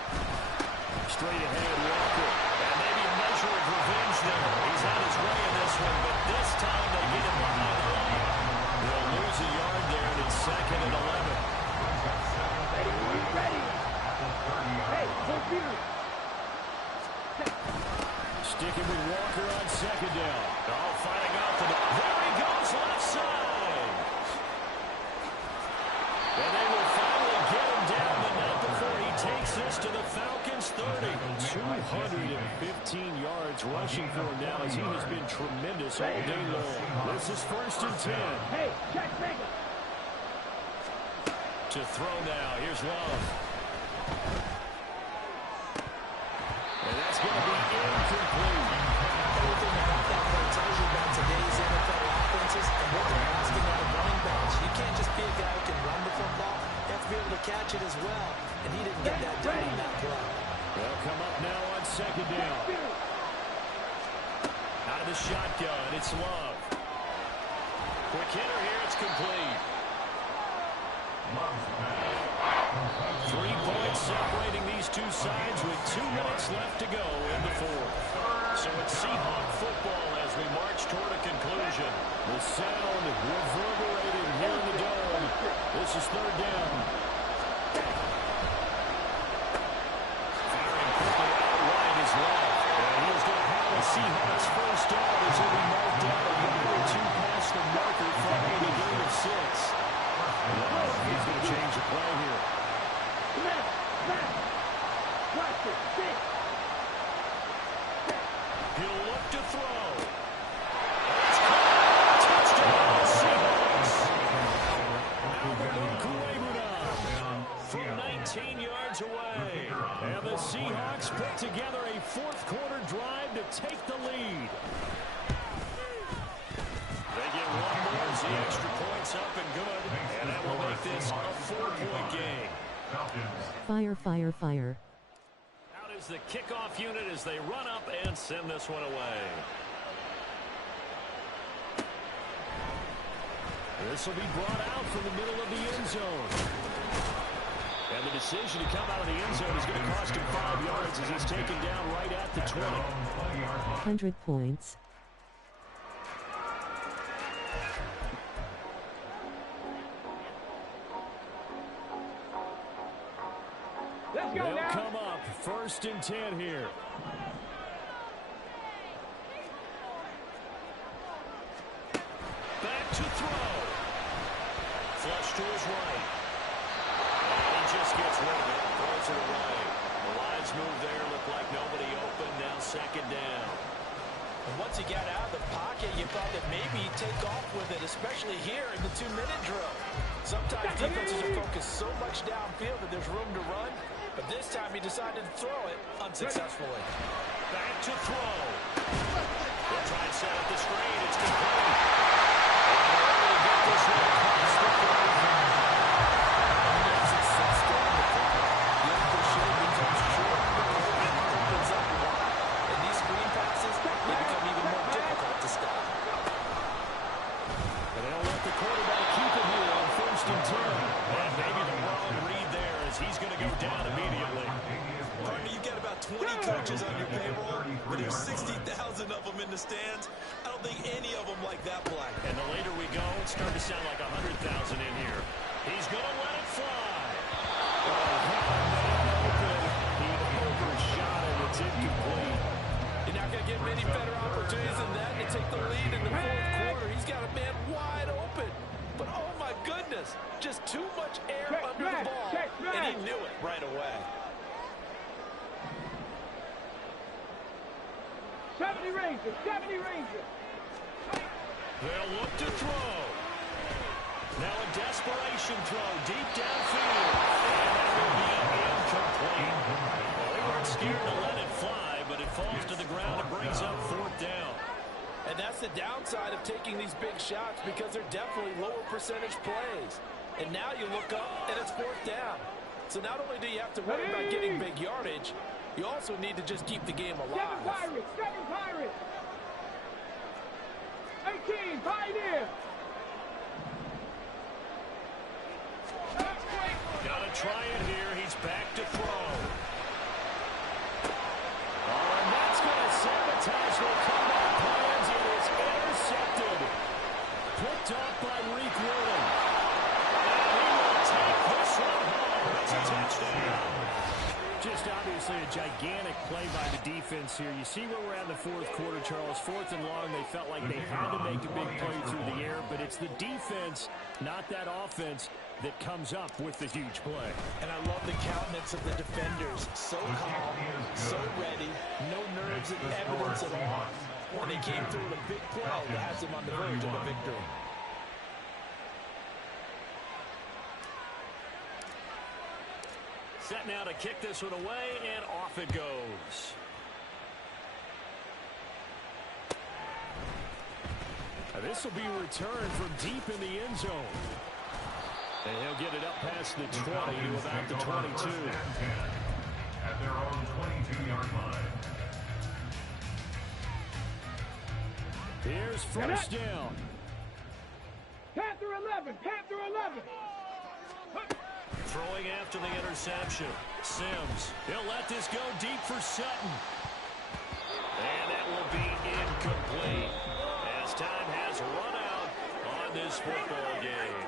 Straight ahead, Walker. And maybe a measure of revenge there. He's had his way in this one, but this time they get him behind the line. They'll lose a yard there, and it's 2nd and 11. Ready. Hey, computer. Sticking with Walker on 2nd down. Oh, fighting off the... There he goes, left side. And they will finally get him down, but not before he takes this to the Falcons 30. 215 yards rushing for him now as he has been tremendous all day long. This is 1st and 10. Hey, check Baker. To throw now. Here's Love. And that's going to be incomplete. Everything about that play tells you about today's NFL offenses and what they're asking out of running backs. You can't just be a guy who can run the football. You have to be able to catch it as well. And he didn't get that done on that play. They'll come up now on 2nd down. Out of the shotgun, it's Love. Quick hitter here, it's complete. 3 points separating these two sides with 2 minutes left to go in the 4th. So it's Seahawk football as we march toward a conclusion. The sound reverberating here in the dome. This is 3rd down. Firing quickly out wide is Love. And he's going to have the Seahawks 1st down as he'll be marked out a yard or 2 past the marker following the gain of 6. He's going to change the play here. Watch it. Sit. He'll look to throw. It's caught. Touchdown, Seahawks. From 19 yards away. And the Seahawks put together a 4th quarter drive to take the lead. They get 1 more as the extra point's up and good. And that will make this a 4-point game. Fire, fire, fire. Out is the kickoff unit as they run up and send this one away. This will be brought out from the middle of the end zone. And the decision to come out of the end zone is going to cost him 5 yards as he's taken down right at the 20. 100 points. Let's go They'll now. come up 1st and 10 here. Back to throw. Flush to his right. And he just gets rid of it. Throws it away. The lines move there. Look like nobody open. Now 2nd down. And once he got out of the pocket, you thought that maybe he'd take off with it, especially here in the 2-minute drill. Sometimes defenses are focused so much downfield that there's room to run, but this time he decided to throw it unsuccessfully. Back to throw. They'll try and set up the screen. It's complete. And they're able to get this one across the 30. Success going to football. The upper shoulder becomes short, but the opening opens up wide. And these screen passes, they become even more difficult to stop. And they'll let the quarterback keep it here on 1st and 10. And maybe the wrong read there as he's going to go down immediately. Partner, you've got about 20 coaches on your payroll, but there's 60,000 of them in the stands. I don't think any of them like that play. And the later we go, it's starting to sound like 100,000 in here. He's going to let it fly. He overshot it. It's incomplete. You're not going to get many better opportunities than that to take the lead in the 4th quarter. He's got a man wide open. But, oh, my goodness, just too much air under the ball. And he knew it right away. 70 Rangers. 70 Rangers. They'll look to throw. Now a desperation throw deep downfield. And that will be incomplete. Well, they weren't scared to let it fly, but it falls to the ground and brings up 4th down. And that's the downside of taking these big shots because they're definitely lower percentage plays. And now you look up, and it's 4th down. So not only do you have to worry about getting big yardage, you also need to just keep the game alive. 7 Pirates. 18 Pioneer. Got to try it here. He's back to throw. Just obviously a gigantic play by the defense here. You see where we're at in the fourth quarter, Charles. 4th and long, they felt like they had to make a big play through the air, but it's the defense, not that offense, that comes up with the huge play. And I love the countenance of the defenders. So calm, so ready, no nerves and evidence at all. When they came through with a big play that has them on the verge of a victory. Set now to kick this one away, and off it goes. Now this will be returned from deep in the end zone. And he'll get it up past the 20 to about the 22. At their own 22-yard line. Here's first down. Panther 11, Panther 11. Throwing after the interception. Sims. He'll let this go deep for Sutton. And that will be incomplete as time has run out on this football game.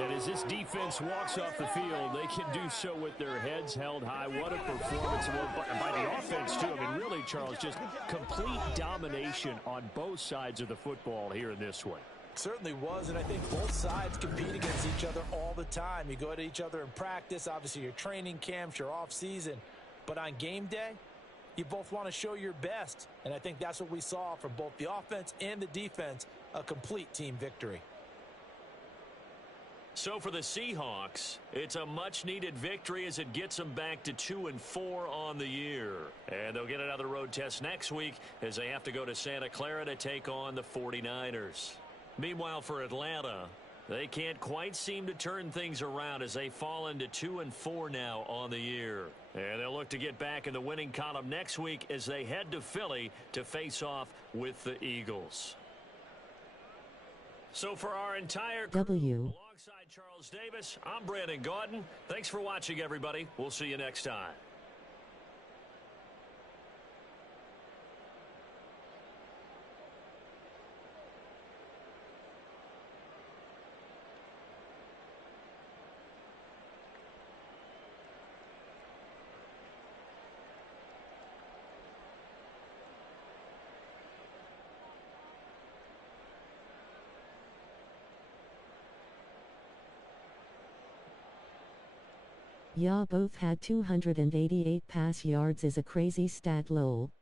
And as this defense walks off the field, they can do so with their heads held high. What a performance by the offense, too. I mean, really, Charles, just complete domination on both sides of the football here in this one. Certainly was, and I think both sides compete against each other all the time. You go at each other in practice, obviously your training camps, your off-season. But on game day, you both want to show your best. And I think that's what we saw from both the offense and the defense, a complete team victory. So for the Seahawks, it's a much-needed victory as it gets them back to 2-4 on the year. And they'll get another road test next week as they have to go to Santa Clara to take on the 49ers. Meanwhile, for Atlanta, they can't quite seem to turn things around as they fall into 2-4 now on the year. And they'll look to get back in the winning column next week as they head to Philly to face off with the Eagles. So for our entire crew, alongside Charles Davis, I'm Brandon Gaudin. Thanks for watching, everybody. We'll see you next time. Yeah, both had 288 pass yards is a crazy stat, lol.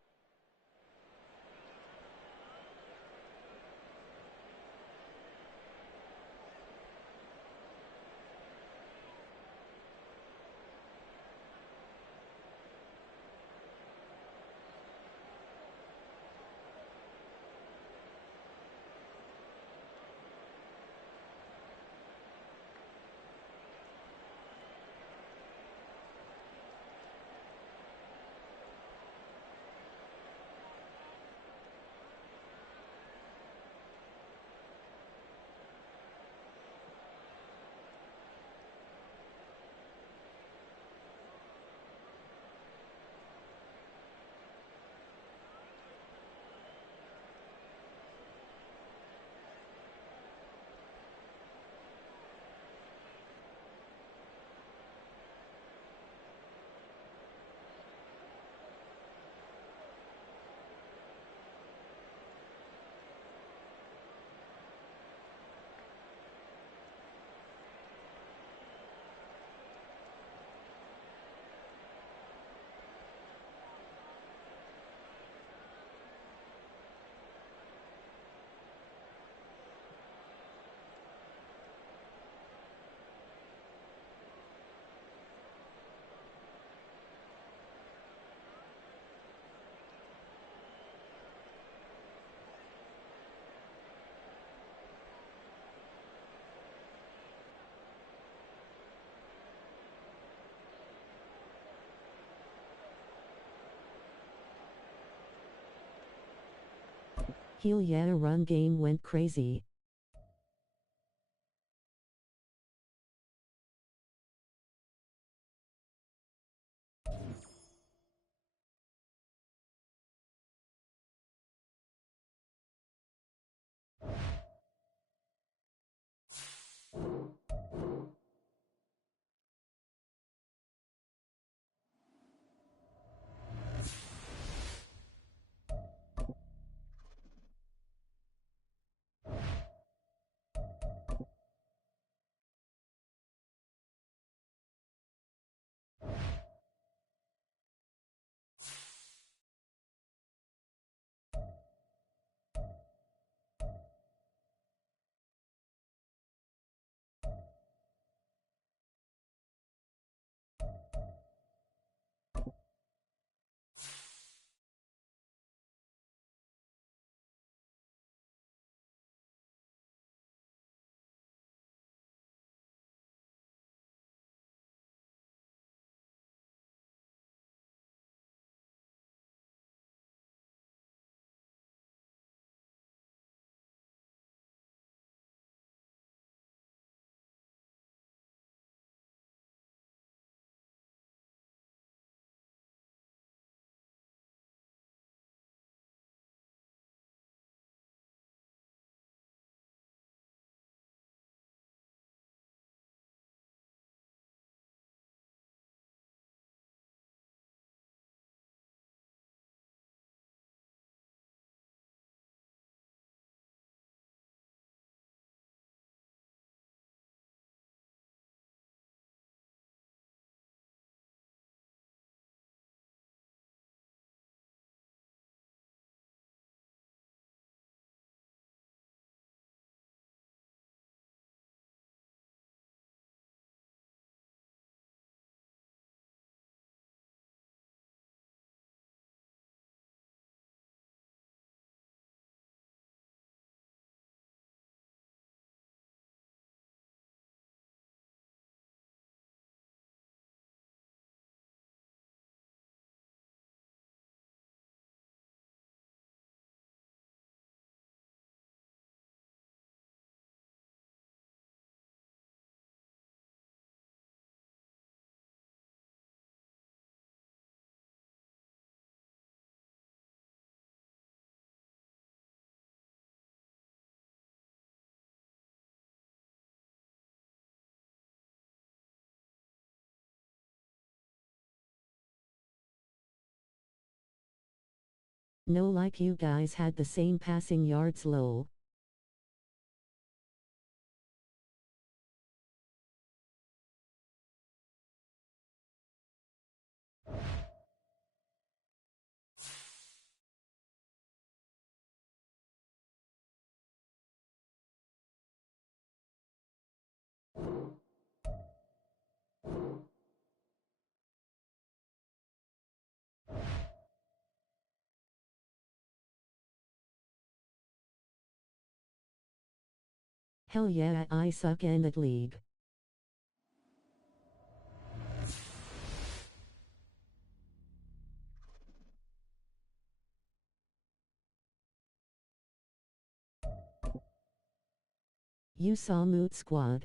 Hell yeah, run game went crazy. No, like you guys had the same passing yards lol. Hell yeah, I suck in that league. You saw Moot Squad.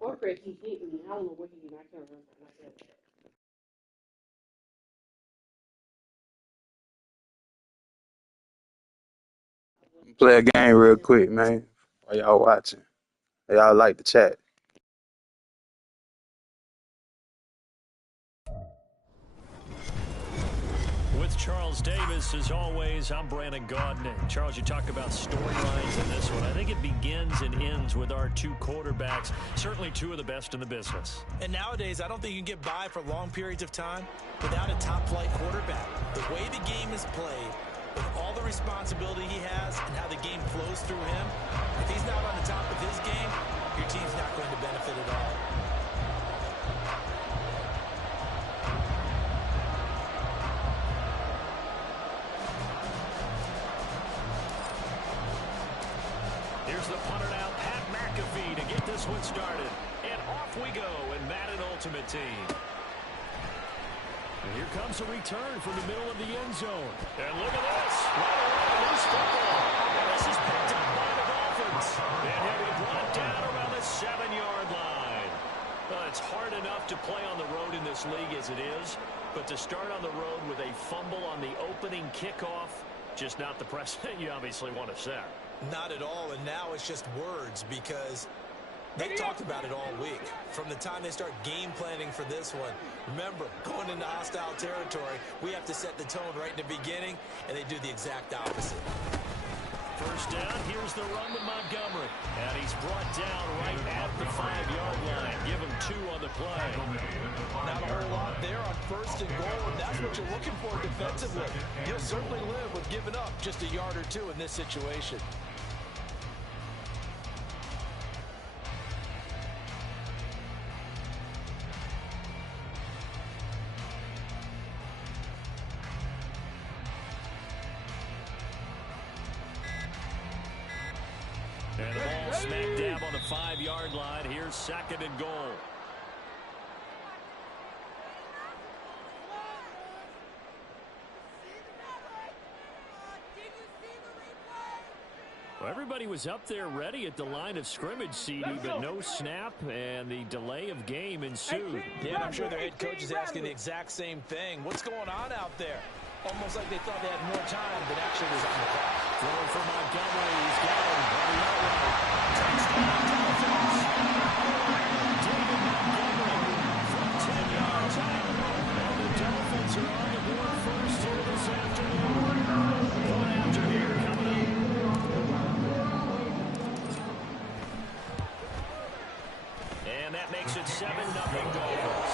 Warcraft keep hitting me. I don't know where he is. I can't remember. Play a game real quick, man. While y'all watching. Y'all like the chat. With Charles Davis, as always, I'm Brandon Gaudin. Charles, you talk about storylines in this one. I think it begins and ends with our two quarterbacks, certainly two of the best in the business. And nowadays, I don't think you can get by for long periods of time without a top-flight quarterback. The way the game is played, with all the responsibility he has and how the game flows through him, if he's not on the top of his game, your team's not going to benefit at all. Here's the punter now, Pat McAfee, to get this one started. And off we go in Madden Ultimate Team. And here comes a return from the middle of the end zone. And look at this. Right away, loose football. And this is picked up by the Dolphins. And he'll be brought down around the 7-yard line. Well, it's hard enough to play on the road in this league as it is, but to start on the road with a fumble on the opening kickoff, just not the precedent you obviously want to set. Not at all, and now it's just words because they talked about it all week. From the time they start game planning for this one, remember, going into hostile territory, we have to set the tone right in the beginning, and they do the exact opposite. First down, here's the run with Montgomery. And he's brought down right at the 5-yard line. Give him 2 on the play. Not a whole lot there on first and goal, and that's what you're looking for defensively. You'll certainly live with giving up just a yard or 2 in this situation. And the ball smack dab on the 5-yard line. Here's 2nd and goal. Well, everybody was up there ready at the line of scrimmage, CD, but no snap, and the delay of game ensued. Yeah, and I'm sure their head coach is asking the exact same thing. What's going on out there? Almost like they thought they had more time than actually was on the clock. Throwing for Montgomery. He's got him. Touchdown, Dolphins. David Montgomery from 10 yards out. And the Dolphins are on the board first here this afternoon. Going after here coming up. makes it 7-0 Dolphins.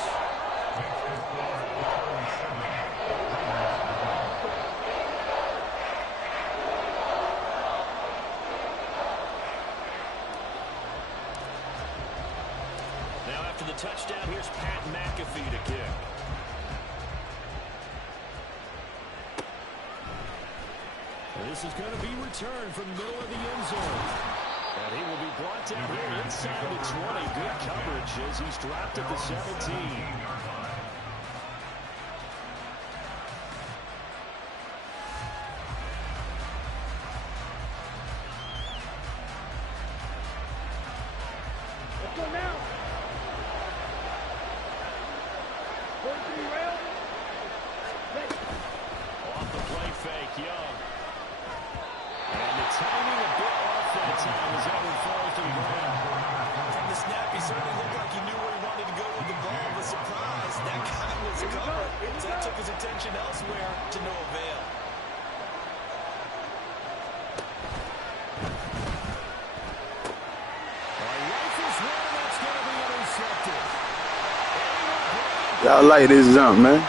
Now after the touchdown, here's Pat McAfee to kick. This is going to be returned from the middle of the end zone. And he will be brought down here inside the 20. Good coverage as he's dropped at the 17. Let's go now. Going to be rail. Off the play fake, Young. And the timing a bit off that time as Edward falls to the ground. From the snap, he certainly looked like he knew where he wanted to go with the ball. But surprise, that guy was covered. So that took his attention elsewhere to no avail. Rifles one, that's going to be intercepted. Y'all like this jump, man.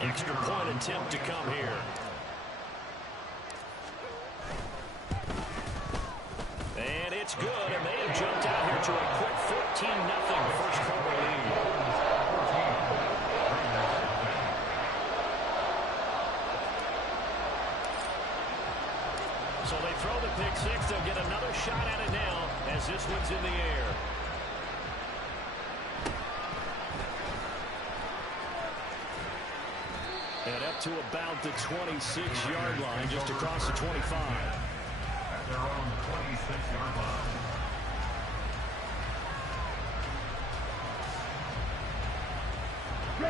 Extra point attempt to come here. And it's good, and they have jumped out here to a quick 14-0 first quarter lead. So they throw the pick six. They'll get another shot at it now as this one's in the air. And up to about the 26-yard line, just across the 25. At their own 26-yard line.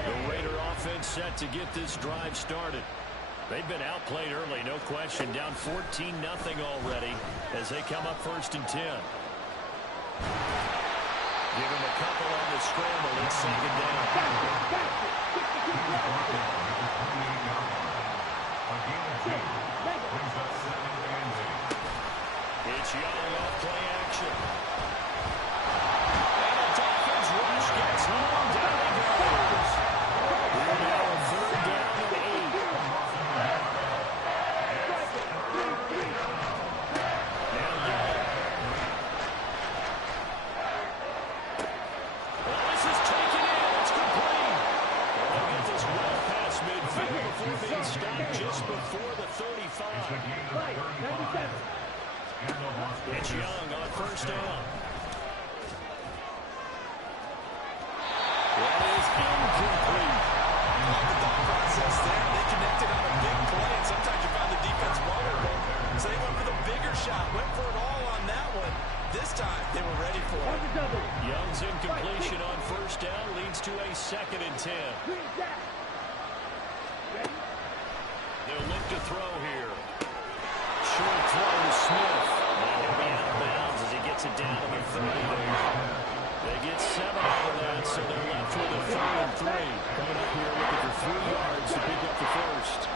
The Raider offense set to get this drive started. They've been outplayed early, no question. Down 14-0 already as they come up 1st and 10. Give him a couple on the scramble. It's 2nd down. It's Young off play action. And the Dolphins rush gets home. Down he goes. We're now on 3rd down and 8. Now Young. Well, this is taken in. It's complete. Well, they'll get this well past midfield before being stopped just before the 35. It's Young on 1st down. That is incomplete. The thought process there. They connected on a big play, and sometimes you find the defense vulnerable. So they went for the bigger shot, went for it all on that one. This time, they were ready for it. Young's incompletion on 1st down leads to a 2nd and 10. They'll look to throw here. Short throw to Smith. And he'll be out of bounds as he gets it down to the 30 there. They get 7 out of that, so they're left with a 3rd and 3. Coming up here looking for 3 yards to pick up the first.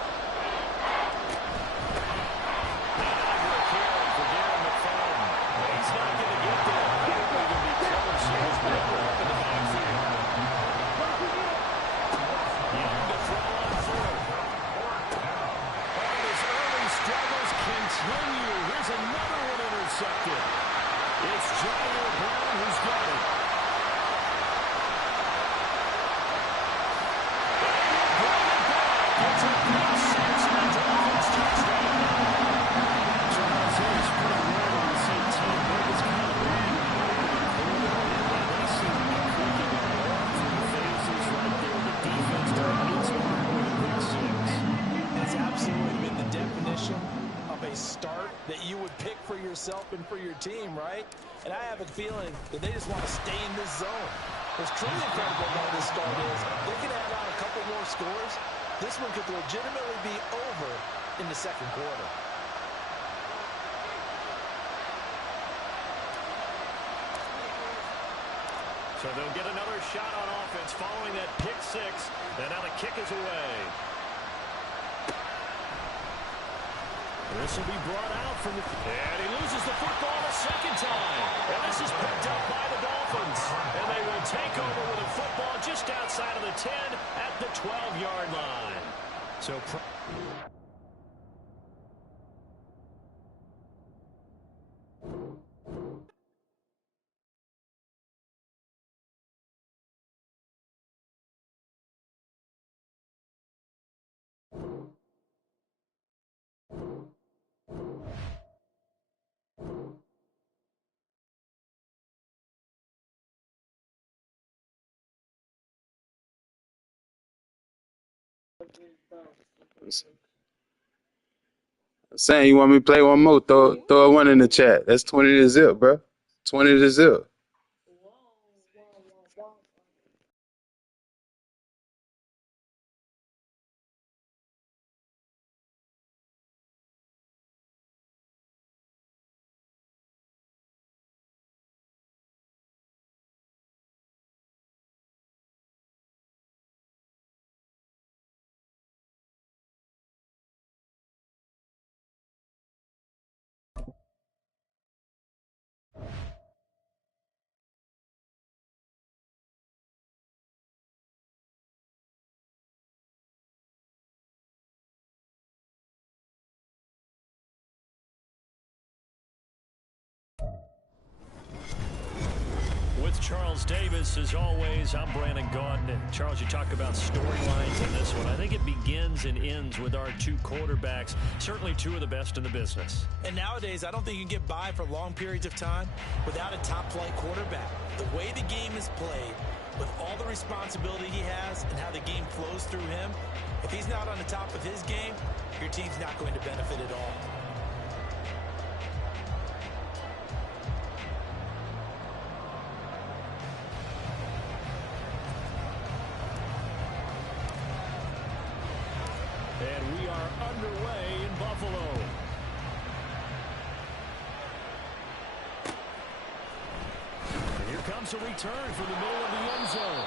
Inaugural carry for Darren McFadden. He's not going to get there. I don't think he'll be close. Here's Miller up in the backfield. Young to throw on 4th. And his early struggles continue. Here's another one intercepted. It's Jair Brown who's got it. Bring it back. It's a yourself and for your team, right? And I have a feeling that they just want to stay in this zone. What's truly incredible about this start is they can add on a couple more scores. This one could legitimately be over in the second quarter. So they'll get another shot on offense following that pick six. And now the kick is away. This will be brought out from the... And he loses the football a second time. And this is picked up by the Dolphins. And they will take over with a football just outside of the 10 at the 12-yard line. So... Saying you want me to play one more, throw a one in the chat. That's 20 to zip, bro. 20 to zip. With Charles Davis, as always, I'm Brandon Gaudin. And Charles, you talk about storylines in this one. I think it begins and ends with our two quarterbacks, certainly two of the best in the business. And nowadays, I don't think you can get by for long periods of time without a top-flight quarterback. The way the game is played, with all the responsibility he has and how the game flows through him, if he's not on the top of his game, your team's not going to benefit at all. And we are underway in Buffalo. And here comes a return from the middle of the end zone.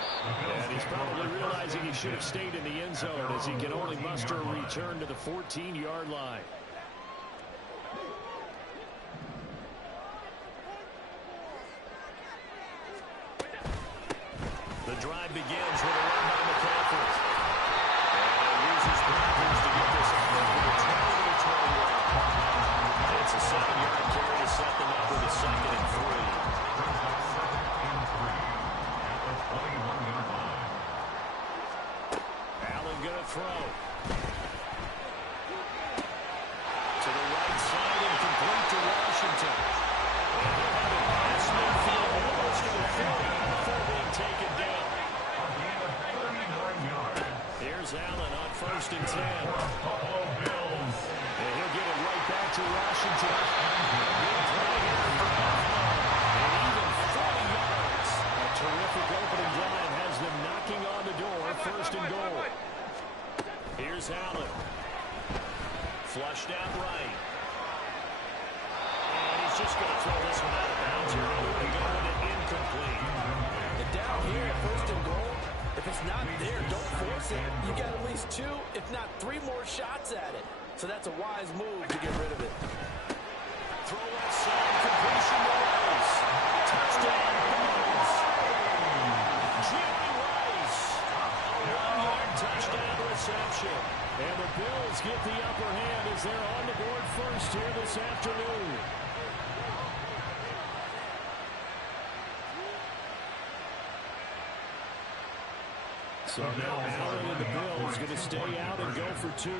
And he's probably realizing he should have stayed in the end zone as he can only muster a return to the 14-yard line. The drive begins with a run by McCaffrey. And he uses Broncos to get this up over the 20-yard line. It's a 7-yard carry to set them up with a 2nd and 3. Allen going to throw. To the right side and complete to Washington. And he'll have it past midfield almost to the 50 before being taken down. Here's Allen on 1st and 10. And he'll get it right back to Washington. Big play here for Buffalo. And even 40 yards. A terrific opening drive has them knocking on the door. 1st and goal. Here's Allen. Flushed out right. And he's just going to throw this one out of bounds here. I'm going to go with it incomplete. And down here at 1st and goal, if it's not there, don't force it. You got at least 2, if not 3 more shots at it. So that's a wise move to get rid of it. Throw left side, completion to Rice. Touchdown, Bills. Jerry Rice. A 1-yard touchdown reception. And the Bills get the upper hand as they're on the board first here this afternoon. So now Allen and the Bills going to stay out and go for 2.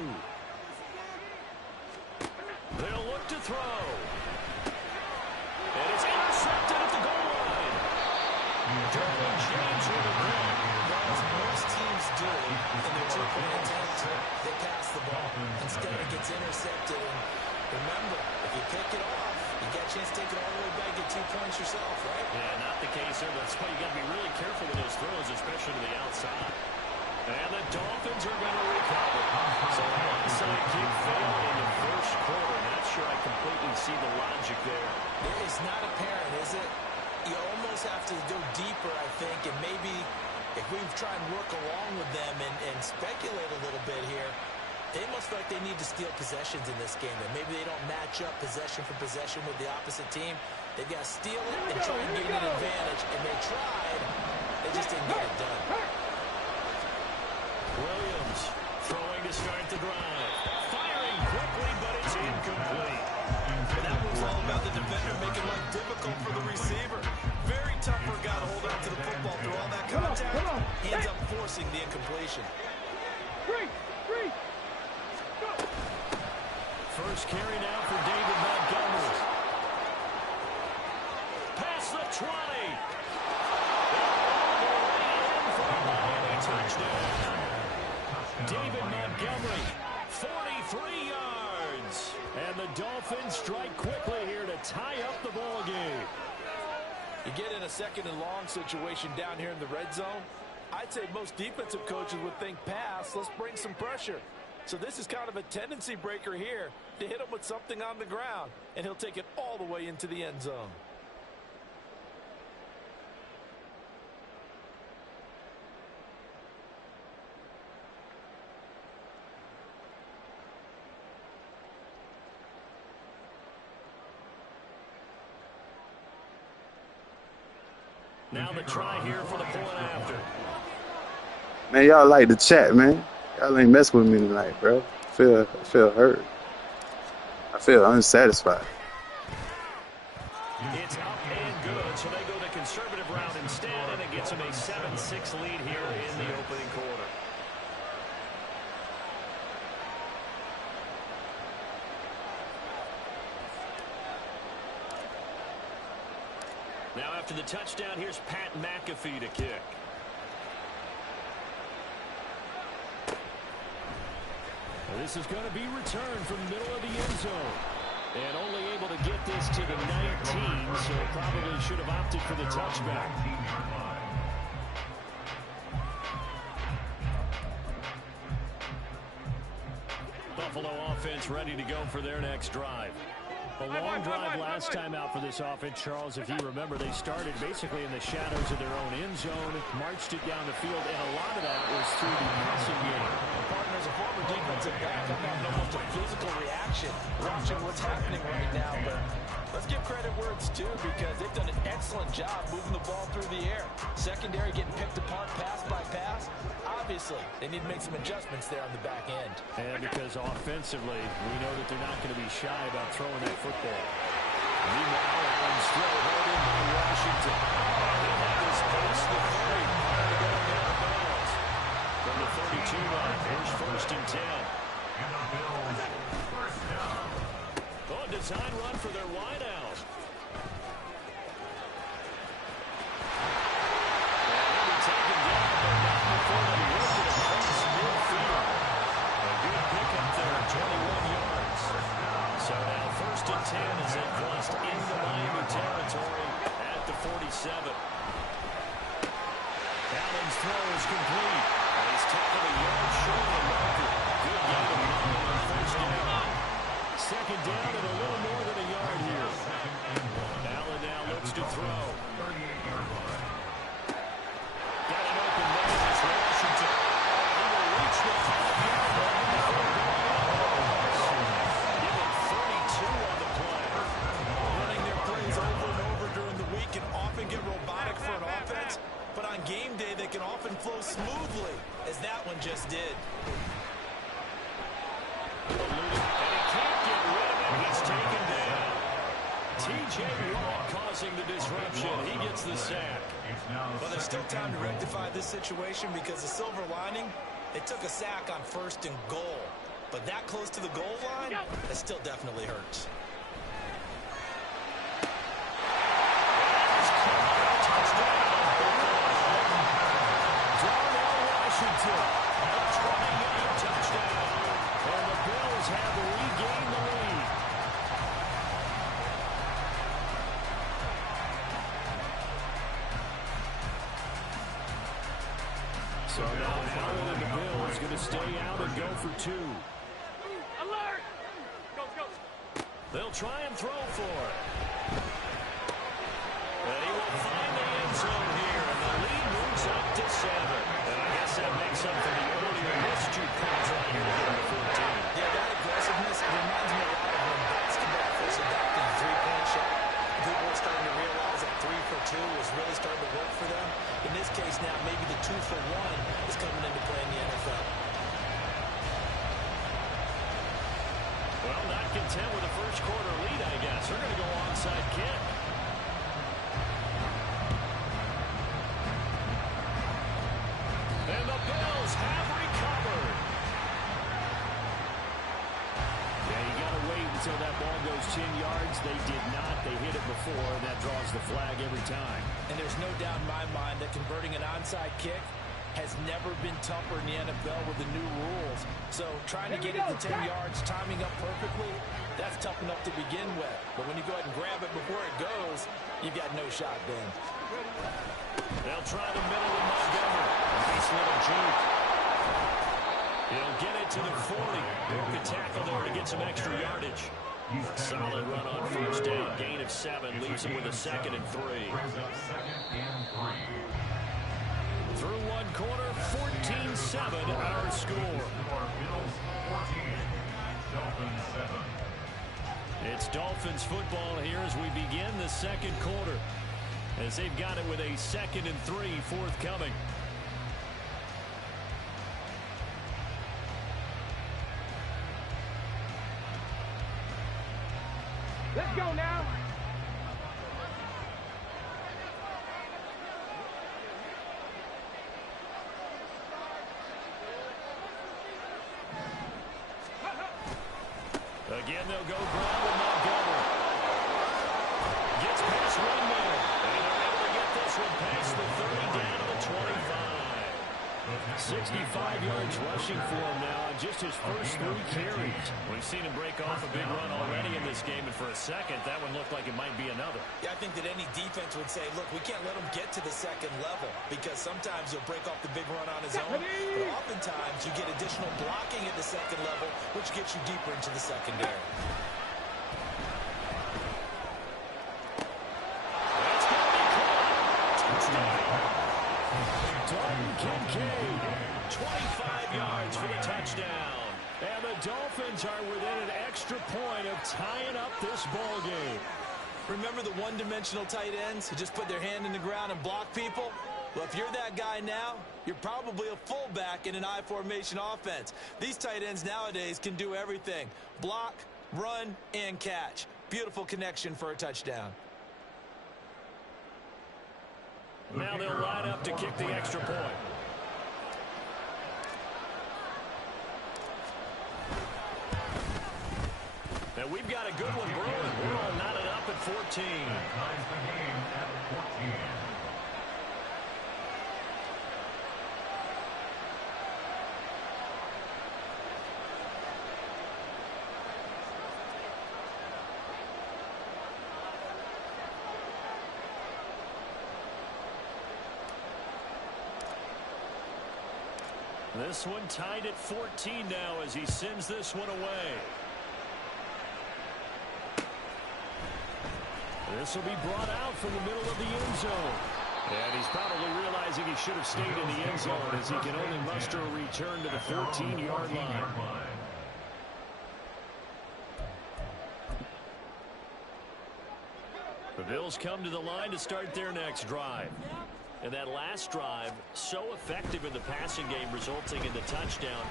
They'll look to throw. And it's intercepted at the goal line. Derwin James with a grab. As most teams do in their 2-point attempt, they pass the ball. Instead, it gets intercepted. And remember, if you pick it off, You got a chance to take it all the way back, get 2 points yourself, right? Yeah, not the case there. That's why you got to be really careful with those throws, especially to the outside. And the Dolphins are going to recover. So an onside kick failed in the first quarter. Not sure I completely see the logic there. It's not apparent, is it? You almost have to go deeper, I think, and maybe if we try and work along with them and speculate a little bit here, they must feel like they need to steal possessions in this game, and maybe they don't match up possession for possession with the opposite team. They've got to steal it and try and gain an advantage, and they tried. They just didn't get it done. Williams throwing to start the drive. Firing quickly, but it's incomplete. And that was all about the defender making life difficult for the receiver. Very tough for a guy to hold on to the football through all that contact. He ends up forcing the incompletion. First carry now for David Montgomery. Past the 20. For a Miami touchdown. David Montgomery, 43 yards. And the Dolphins strike quickly here to tie up the ball game. You get in a second and long situation down here in the red zone. I'd say most defensive coaches would think pass. Let's bring some pressure. So this is kind of a tendency breaker here to hit him with something on the ground. And he'll take it all the way into the end zone. Now the try here for the point after. Man, y'all like the chat, man. Y'all ain't messing with me tonight, bro. I feel hurt. I feel unsatisfied. It's up and good, so they go the conservative route instead, and it gets them a 7-6 lead here in the opening quarter. Now after the touchdown, here's Pat McAfee to kick. This is going to be returned from the middle of the end zone. And only able to get this to the 19, so probably should have opted for the touchback. Buffalo offense ready to go for their next drive. A long drive last time out for this offense, Charles. If you remember, they started basically in the shadows of their own end zone, marched it down the field, and a lot of that was through the passing game. Partner, as a former defensive back, I'm having almost a physical reaction watching what's happening right now. But let's give credit where it's due, because they've done an excellent job moving the ball through the air. Secondary getting picked apart pass by pass. Obviously, they need to make some adjustments there on the back end. And because offensively, we know that they're not going to be shy about throwing that football. Meanwhile, Allen's throw held in by Washington. And that was past the 30. Going down the bounds. From the 32 line, here's 1st and 10. Oh, design run for their wideout. So now 1st and 10 as they crossed into Miami territory at the 47. Allen's throw is complete. And he's tackled a yard short of the marker. Good game of 9 on 1st down. 2nd down and a little more than a yard here. Allen now looks to throw. Got an open man. It's Washington. He will reach the 5-yard line before going out. Give him 32 on the play. Running their plays over and over during the week can often get robotic for an offense, but on game day they can often flow smoothly, as that one just did. And he can't get rid of it. He's taken down. T.J. Watt causing the disruption. He gets the sack. But there's still time to rectify this situation, because the silver lining, they took a sack on 1st and goal. But that close to the goal line, that still definitely hurts. Washington, a 20-yard touchdown. And the Bills have regained the lead. So now Allen and the Bills going to stay out and go for 2. Alert! Go, go. They'll try and throw for it. And he will find the end zone here, and the lead moves up to 7. And I guess that makes up for the earlier missed 2 points right here to get him to 14. Yeah, that aggressiveness, it reminds me a lot of when basketball first adopted the three-point shot. People are starting to realize that 3 for 2 is really starting to work for them. In this case now, maybe the 2 for 1 is coming into play in the NFL. Well, not content with a first quarter lead, I guess. They're going to go onside kick. And the Bills have recovered. Yeah, you got to wait until that ball goes 10 yards. They did not. They hit it before, and that draws the flag every time. And there's no doubt in my mind that converting an onside kick has never been tougher in the NFL with the new rules. So trying to get it to 10 yards, timing up perfectly, that's tough enough to begin with. But when you go ahead and grab it before it goes, you've got no shot then. They'll try the middle of Montgomery. Nice little juke. He'll get it to the 40. Broke a tackle there to get some extra yardage. Solid run on first down. Gain of 7. Leaves him with a 2nd and 3. Through one quarter, 14-7 our score. It's Dolphins football here as we begin the second quarter, as they've got it with a 2nd and 3 forthcoming. Let's go now. Again, they'll go ground with Montgomery. Gets past one man. And they're able to get this one past the 30 down to the 25. 65 yards rushing for him now on just his first 3 carries. We've seen him break off a big run already in this game, and for a second, that one looked like it might be another. Yeah, I think that any defense would say, look, we can't let him get to the second level, because sometimes he'll break off the big run on his own, but oftentimes you get additional blocking at the second level, which gets you deeper into the secondary. That's going to be caught. Touchdown. Dalton Kincaid, 25 yards for the touchdown. And the Dolphins are within an extra point of tying up this ball game. Remember the one-dimensional tight ends who just put their hand in the ground and block people? Well, if you're that guy now, you're probably a fullback in an I-formation offense. These tight ends nowadays can do everything: block, run, and catch. Beautiful connection for a touchdown. Now they'll line up to kick the extra point. And we've got a good one brewing. We're all knotted up at 14. Ties the game at 14. This one tied at 14 now as he sends this one away. This will be brought out from the middle of the end zone. And he's probably realizing he should have stayed in the end zone as he can only muster a return to the 14-yard line. The Bills come to the line to start their next drive. And that last drive, so effective in the passing game, resulting in the touchdown.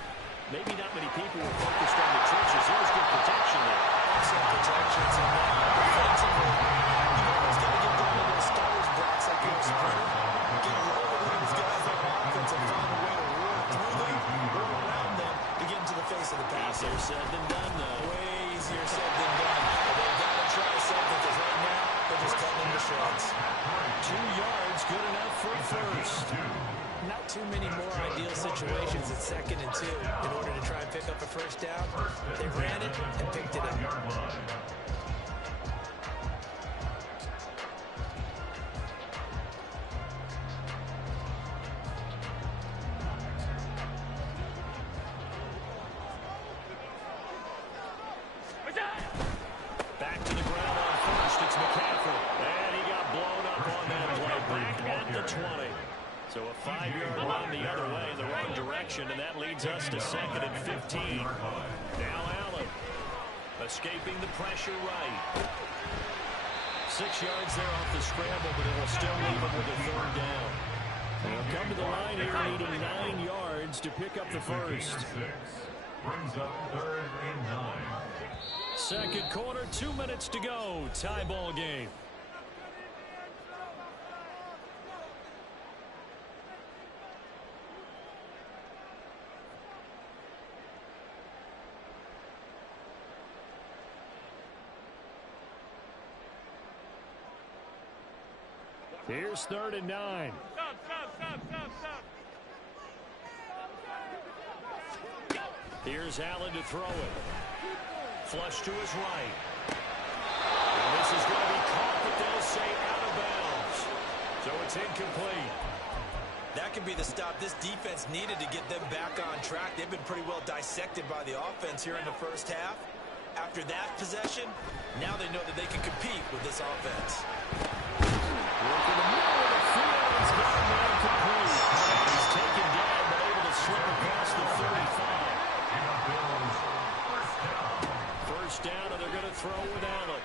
Maybe not many people were focused on the trenches. There was good protection there. Excellent protections. And then defensively, you always got to get down to those starters blocks like you're a sprinter. Get low to these guys on offense and find a way to roll through them, roll around them to get into the face of the pass. Easier said than done, though. Way easier said than done. But they've got to try something, because right now they're just cutting into shreds. 2 yards, good enough for first. Not too many more ideal situations at 2nd and 2 in order to try and pick up a first down. They ran it and picked it up. 5-yard run the other way in the wrong direction, and that leads us to 2nd and 15. Now Allen escaping the pressure right. 6 yards there off the scramble, but it will still leave him with a 3rd down. They'll come to the line here needing 9 yards to pick up the first. Brings up 3rd and 9. Second quarter, 2 minutes to go. Tie ball game. Here's 3rd and 9. Here's Allen to throw it. Flush to his right. And this is going to be caught, but they'll say out of bounds. So it's incomplete. That could be the stop this defense needed to get them back on track. They've been pretty well dissected by the offense here in the first half. After that possession, now they know that they can compete with this offense. Look in the middle of the field. He's got him incomplete. He's taken down, but able to slip across the 35. First down, and they're going to throw with Allen.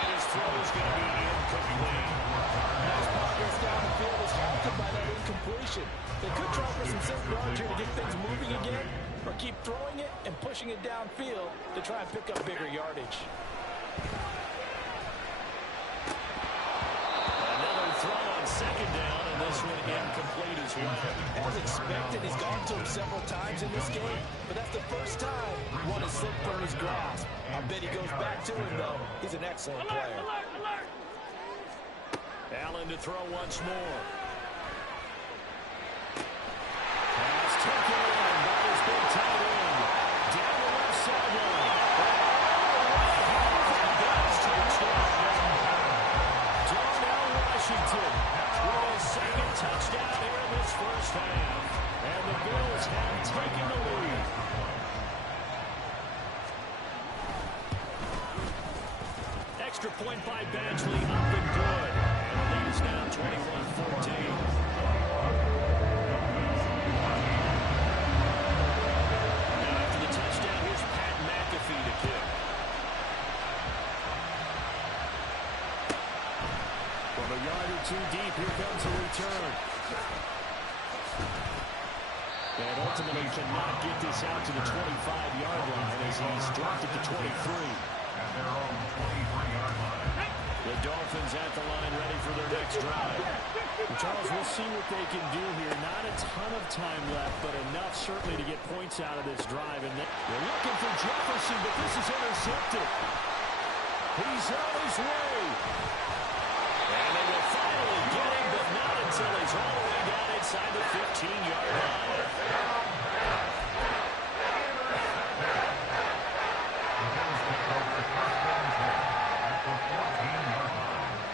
And his throw is going to be incomplete. His progress down the field is halted by that incompletion. They could try for some simple yards here to get things moving again, or keep throwing it and pushing it downfield to try and pick up bigger yardage. Another throw on 2nd down, and this one incomplete as well. As expected, he's gone to him several times in this game, but that's the first time one has slipped from his grasp. I bet he goes back to him, though. He's an excellent player. Allen to throw once more. Pass taken in by his big tight end. Down the left sideline. Darnell Washington with his 2nd touchdown here in this first half. And the Bills have taken the lead. Extra point by Badgley, up and good. And the lead is now 21-14. Now after the touchdown, here's Pat McAfee to kick. From a yard or two deep, here comes a return. And ultimately cannot get this out to the 25-yard line as he's dropped it to 23. Their own 23-yard line. The Dolphins at the line ready for their next drive. Well, Charles, we'll see what they can do here. Not a ton of time left, but enough certainly to get points out of this drive. And they're looking for Jefferson, but this is intercepted. He's on his way. And they will finally get him, but not until he's all the way down inside the 15-yard line.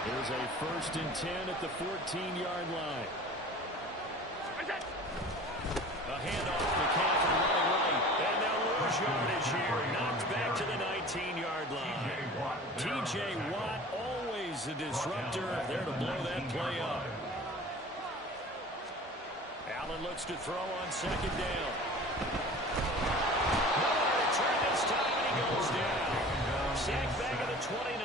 Here's a 1st and 10 at the 14-yard line. A handoff to McCaffrey running right. And now lose yardage here. Knocked back to the 19-yard line. T.J. Watt, always a disruptor, there to blow that play up. Allen looks to throw on 2nd down. No return this time, and he goes down. Sacked back at the 29.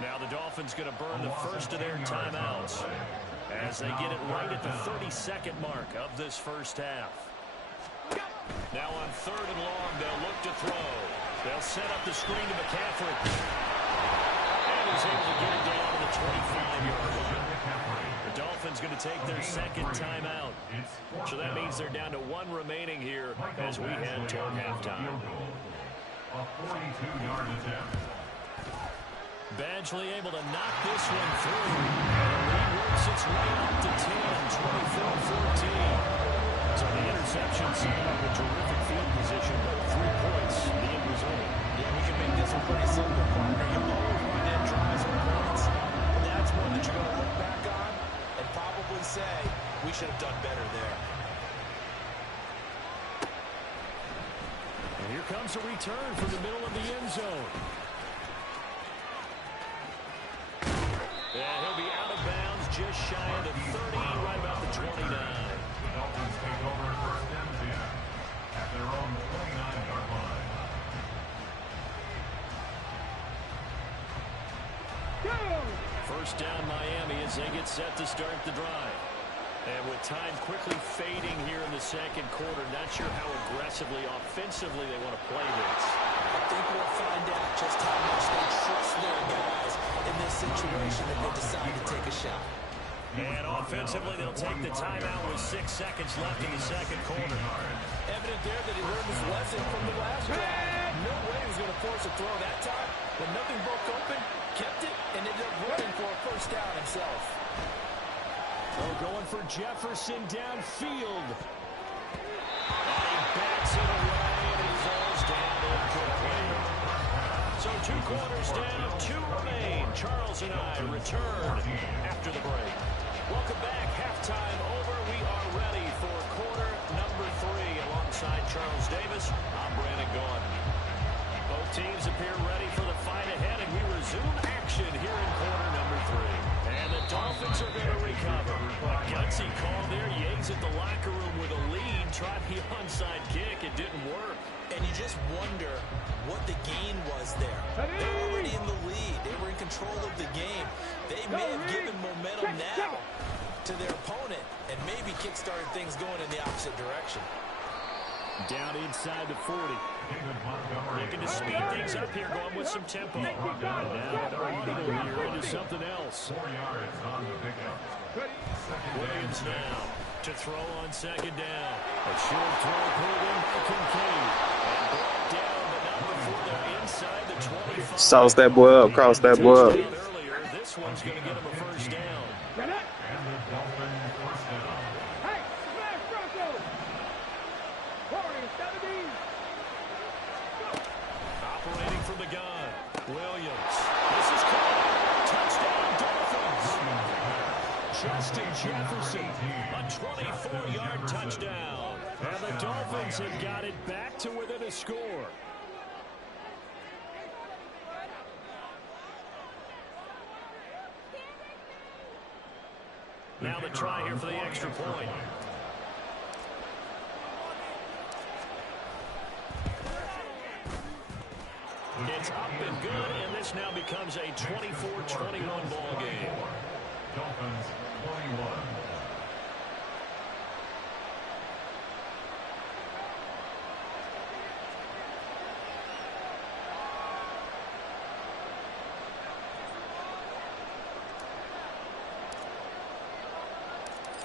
Now the Dolphins going to burn the first of their timeouts as they get it right at the 32nd mark of this first half. Now on 3rd and long, they'll look to throw. They'll set up the screen to McCaffrey. And he's able to get it down to the 25-yard line. The Dolphins going to take their 2nd timeout. So that means they're down to 1 remaining here as we head toward halftime. A 42-yard attempt. Badgley able to knock this one through. And the lead works its way up to 10, 24-14. So the interception set up a terrific field position, but 3 points, the end result. Yeah, we can make this one pretty simple, partner. You always run in drives and points. And that's one that you're going to look back on and probably say, we should have done better there. And here comes a return from the middle of the end zone. And he'll be out of bounds just shy of the 30, right about the 29. The Dolphins take over first and 10 at their own 29-yard line. First down Miami as they get set to start the drive. And with time quickly fading here in the second quarter, not sure how aggressively, offensively they want to play this. I think we'll find out just how much they trust their guys in this situation if they decide to take a shot. And offensively, they'll take the timeout with 6 seconds left in the second quarter. Evident there that he learned his lesson from the last drive. No way he was going to force a throw that time. When nothing broke open, kept it, and ended up running for a first down himself. So going for Jefferson downfield. And he bats it away, and he falls down incomplete. So 2 quarters down, 2 remain. Charles and I return after the break. Welcome back. Halftime over. We are ready for quarter number 3. Alongside Charles Davis, I'm Brandon Gaudin. Both teams appear ready for the fight ahead, and we resume action here in quarter number 3. And the Dolphins are going to recover. A gutsy call there. Yates at the locker room with a lead. Tried the onside kick. It didn't work. And you just wonder what the gain was there. They're already in the lead. They were in control of the game. They may have given momentum now to their opponent and maybe kick-started things going in the opposite direction. Down inside the 40. Looking to speed things up here, going with some tempo. And now they're here into something else. 4 yards on the pickup. Williams now to throw on second down. A short throw proven by Kincaid. And brought down, but not before they're inside the 25. Sauce that boy up, cross that boy up. Earlier, this one's going to get him a first down. And the Dolphins first down. Hey, smash Broncos! 40, 70. Operating from the gun. Williams. This is caught. Touchdown Dolphins. Justin Jefferson. A 24-yard touchdown. And the Dolphins have got it back to within a score. Now the try here for the extra point. It's up and good, and this now becomes a 24-21 ball game. Dolphins 21.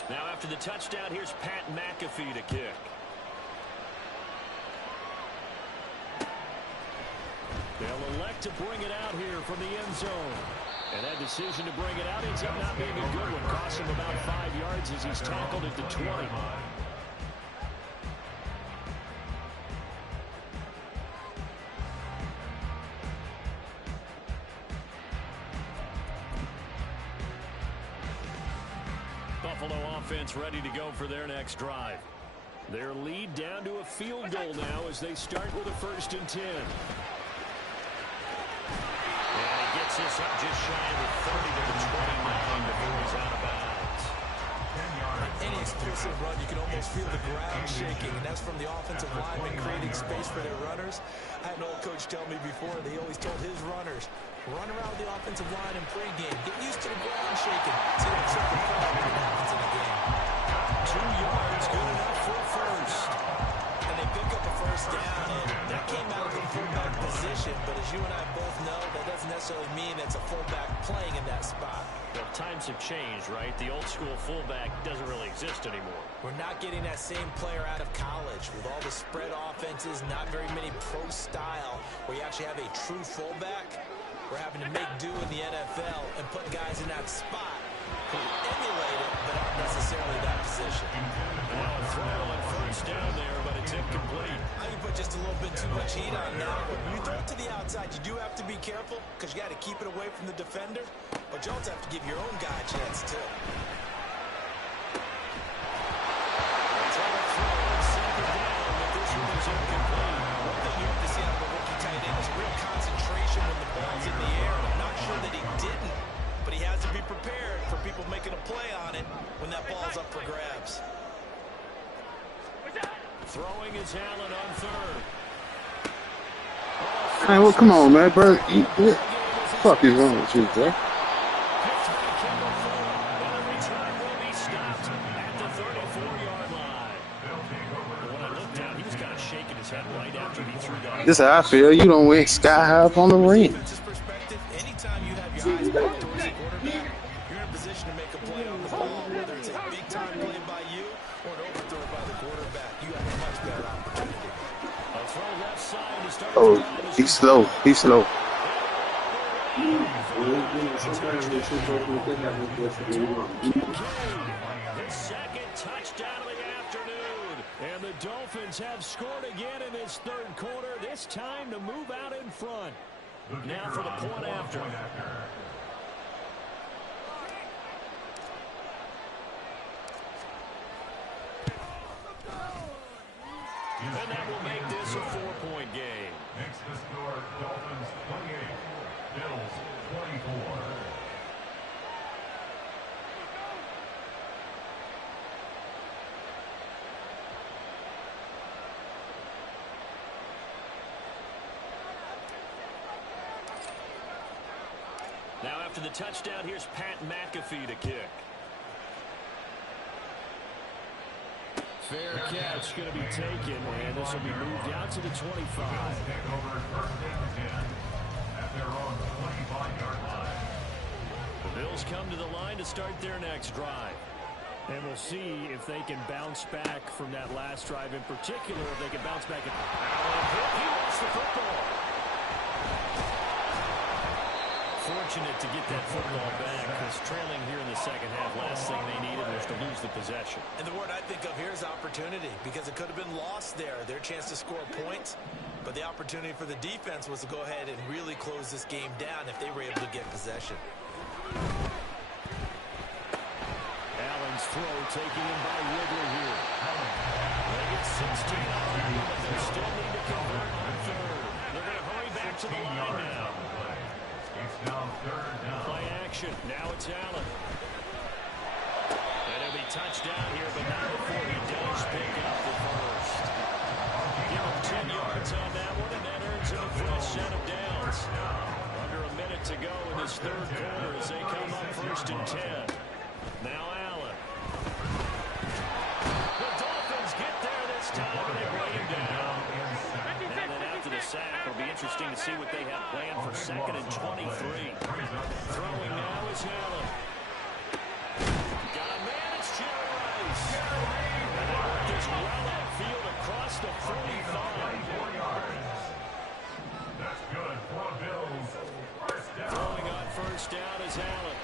Now after the touchdown, here's Pat McAfee to kick. They'll elect to bring it out here from the end zone. And that decision to bring it out ends up not being a good one. Cost him about 5 yards as he's tackled at the 20. Buffalo offense ready to go for their next drive. Their lead down to a field goal now as they start with a 1st and 10. And he gets this up just shy of the 30 to the 29 before he's out of bounds. Any explosive run, you can almost feel the ground shaking, and that's from the offensive linemen creating space for their runners. I had an old coach tell me before, they always told his runners, run around the offensive line in pregame. Get used to the ground shaking. See if something happens in the game. 2 yards, good enough for a first. And they pick up a first down, and that came out of the fullback position. But as you and I both know, that doesn't necessarily mean it's a fullback playing in that spot. Well, times have changed, right? The old school fullback doesn't really exist anymore. We're not getting that same player out of college with all the spread offenses, not very many pro style, where you actually have a true fullback. We're having to make do in the NFL and put guys in that spot who emulate it, but aren't necessarily that position. Well, throw on first down there, but it's incomplete. I can put just a little bit too much heat on that. When you throw it to the outside, you do have to be careful because you got to keep it away from the defender, but you also have to give your own guy a chance too. One thing you have to see out of the rookie tight end is real concentration when the ball's in the air. And I'm not sure that he didn't, but he has to be prepared. for people making a play on it when that ball's up for grabs. Throwing is Allen on third. Man, well, come on, man, bro. What the fuck is wrong with you, bro? This is how I feel. You don't went sky high up on the ring. Anytime you have your eyes back towards the quarterback, you're in a position to make a play on the ball, whether it's a big-time play by you or an overthrow by the quarterback. You have a much better opportunity. A throw left side to start. Oh, he's slow. He's slow. His second touchdown of the afternoon. And the Dolphins have scored again in this third quarter. This time to move out in front. Now for the point after. And that will make this a 4-point game. Makes the score Dolphins 28, Bills 24. Now after the touchdown, here's Pat McAfee to kick. Fair catch going to be taken, and this will be moved out to the 25. Take over first and 10 at their own 25-yard line. The Bills come to the line to start their next drive. And we'll see if they can bounce back from that last drive in particular, if they can bounce back. He lost the football. Fortunate to get that football back, because trailing here in the second half, last thing they needed was to lose the possession. And the word I think of here is opportunity, because it could have been lost there, their chance to score points. But the opportunity for the defense was to go ahead and really close this game down if they were able to get possession. Allen's throw taken in by Ridley here. They get 16 on, but they still need to convert on third. They're going to hurry back to the line now. It's now third down. Play action. Now it's Allen. And he'll be touched down here, but not before he does pick up the first. Give him 10 yards on that one, and that earns him a fresh set of downs. Under a minute to go in this third quarter as they come up first and 10. Now Allen. The Dolphins get there this time, and they bring him down. And then after the sack, it'll be interesting to see what they have planned for second and 23. Throwing now is Allen. Got a man, it's Jerry Rice. And they work this well upfield across the 45. That's good for Bills. First down. Throwing on first down is Allen.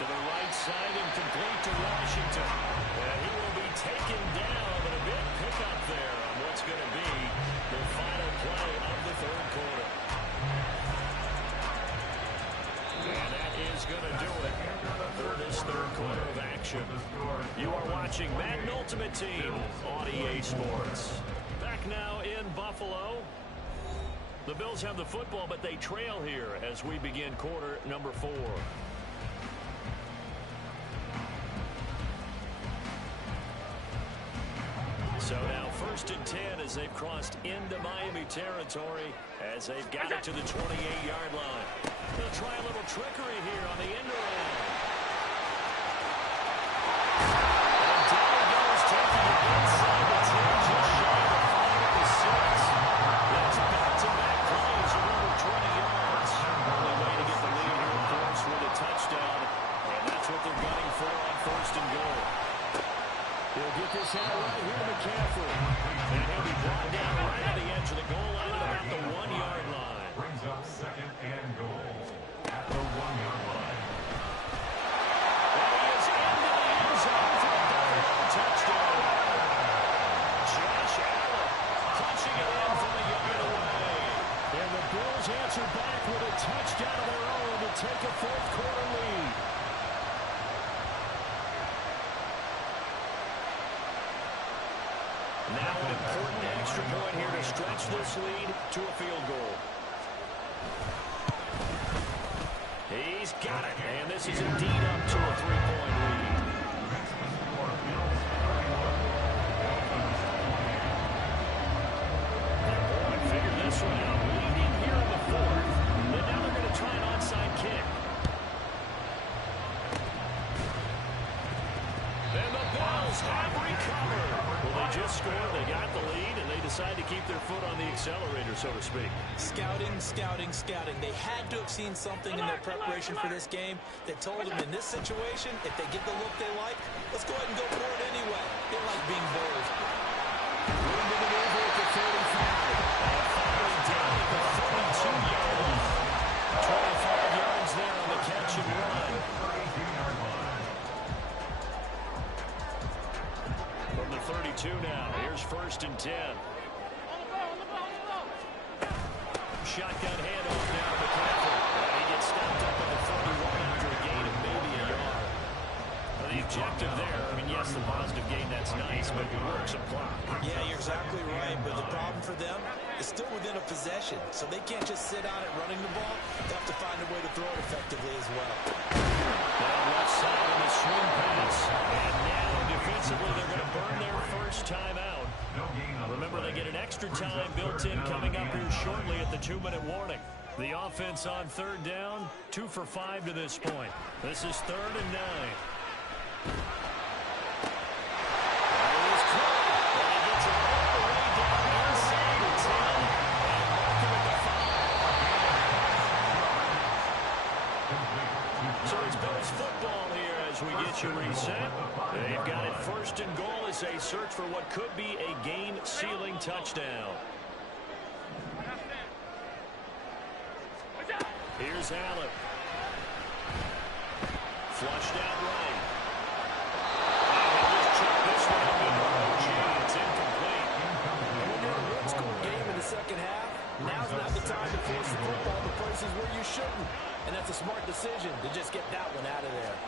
To the right side and complete to Washington. And he will be taken down, but a big pickup there on what's going to be the final play of the third quarter. And that is going to do it for this third quarter of action. You are watching Madden Ultimate Team on EA Sports. Back now in Buffalo. The Bills have the football, but they trail here as we begin quarter number 4. So now first and 10 as they've crossed into Miami territory as they've got it to the 28-yard line. They'll try a little trickery here on the end around. And down he goes, taking it inside the 10, just shy of the 5 to 6. That's back-to-back plays of over 20 yards. Only way to get the lead here, of course, with a touchdown. And that's what they're gunning for on first and goal. He'll get this out right here to McCaffrey. And he'll be brought down right at the edge of the goal line at about the 1-yard line. Brings up second and goal at the 1-yard line. And he is into the end zone for a touchdown. Josh Allen punching it in from a yard away. And the Bills answer back with a touchdown of their own to take a fourth quarter lead. Now an important extra point here to stretch this lead to a field goal. He's got it, and this is indeed up to a three-point lead. Boy, figure this one out. Leading here in the fourth, but now they're going to try an onside kick. And the Bills have recovered. Well, they just scored, they got the lead, and they decide to keep their foot on the accelerator, so to speak. Scouting, scouting, scouting. They had to have seen something in their preparation for this game that told them in this situation, if they get the look they like, let's go ahead and go for it anyway. They like being bold. Room to maneuver at the 35. And finally down at the 42-yard line. 25 yards there on the catch and run. From the 32 now, here's 1st and 10. Shotgun handoff now to McCaffrey. He gets stopped up at the 41 after a gain of maybe a yard. Well, the objective there, I mean, yes, the positive gain, that's nice, but it works some clock. Yeah, you're exactly right, but the problem for them is still within a possession, so they can't just sit on it running the ball. They have to find a way to throw it effectively as well. Down left side on the swing pass. And now defensively they're going to burn their first time out. Remember, they get an extra time built in coming up here shortly at the 2-minute warning. The offense on 3rd down, 2 for 5 to this point. This is 3rd and 9. So it's Bills football here as we get you reset. They've got it 1st and goal as they search for what could be a game-sealing touchdown. Here's Allen. Flushed out right. And they just check this one up in the OG. It's incomplete. And when you're in a one-score game in the second half, now's not the time to force the football to places where you shouldn't. And that's a smart decision to just get that one out of there.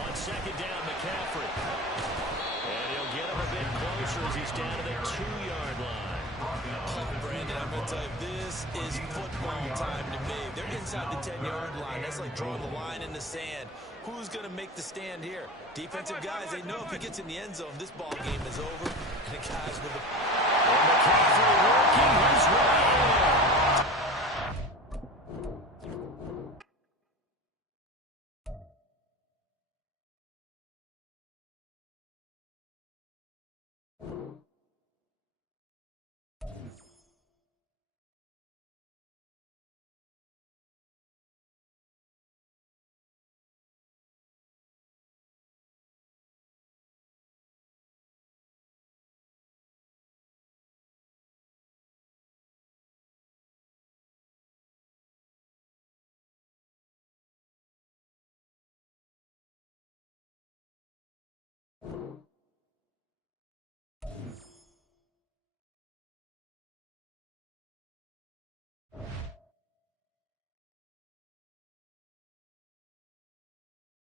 On 2nd down, McCaffrey. And he'll get him a bit closer as he's down to the 2-yard line. Oh, Brandon, I'm going to tell you, this is football time to me. They're inside the 10-yard line. That's like drawing the line in the sand. Who's going to make the stand here? Defensive guys, they know if he gets in the end zone, this ball game is over. And the guys with the... And McCaffrey working his way in.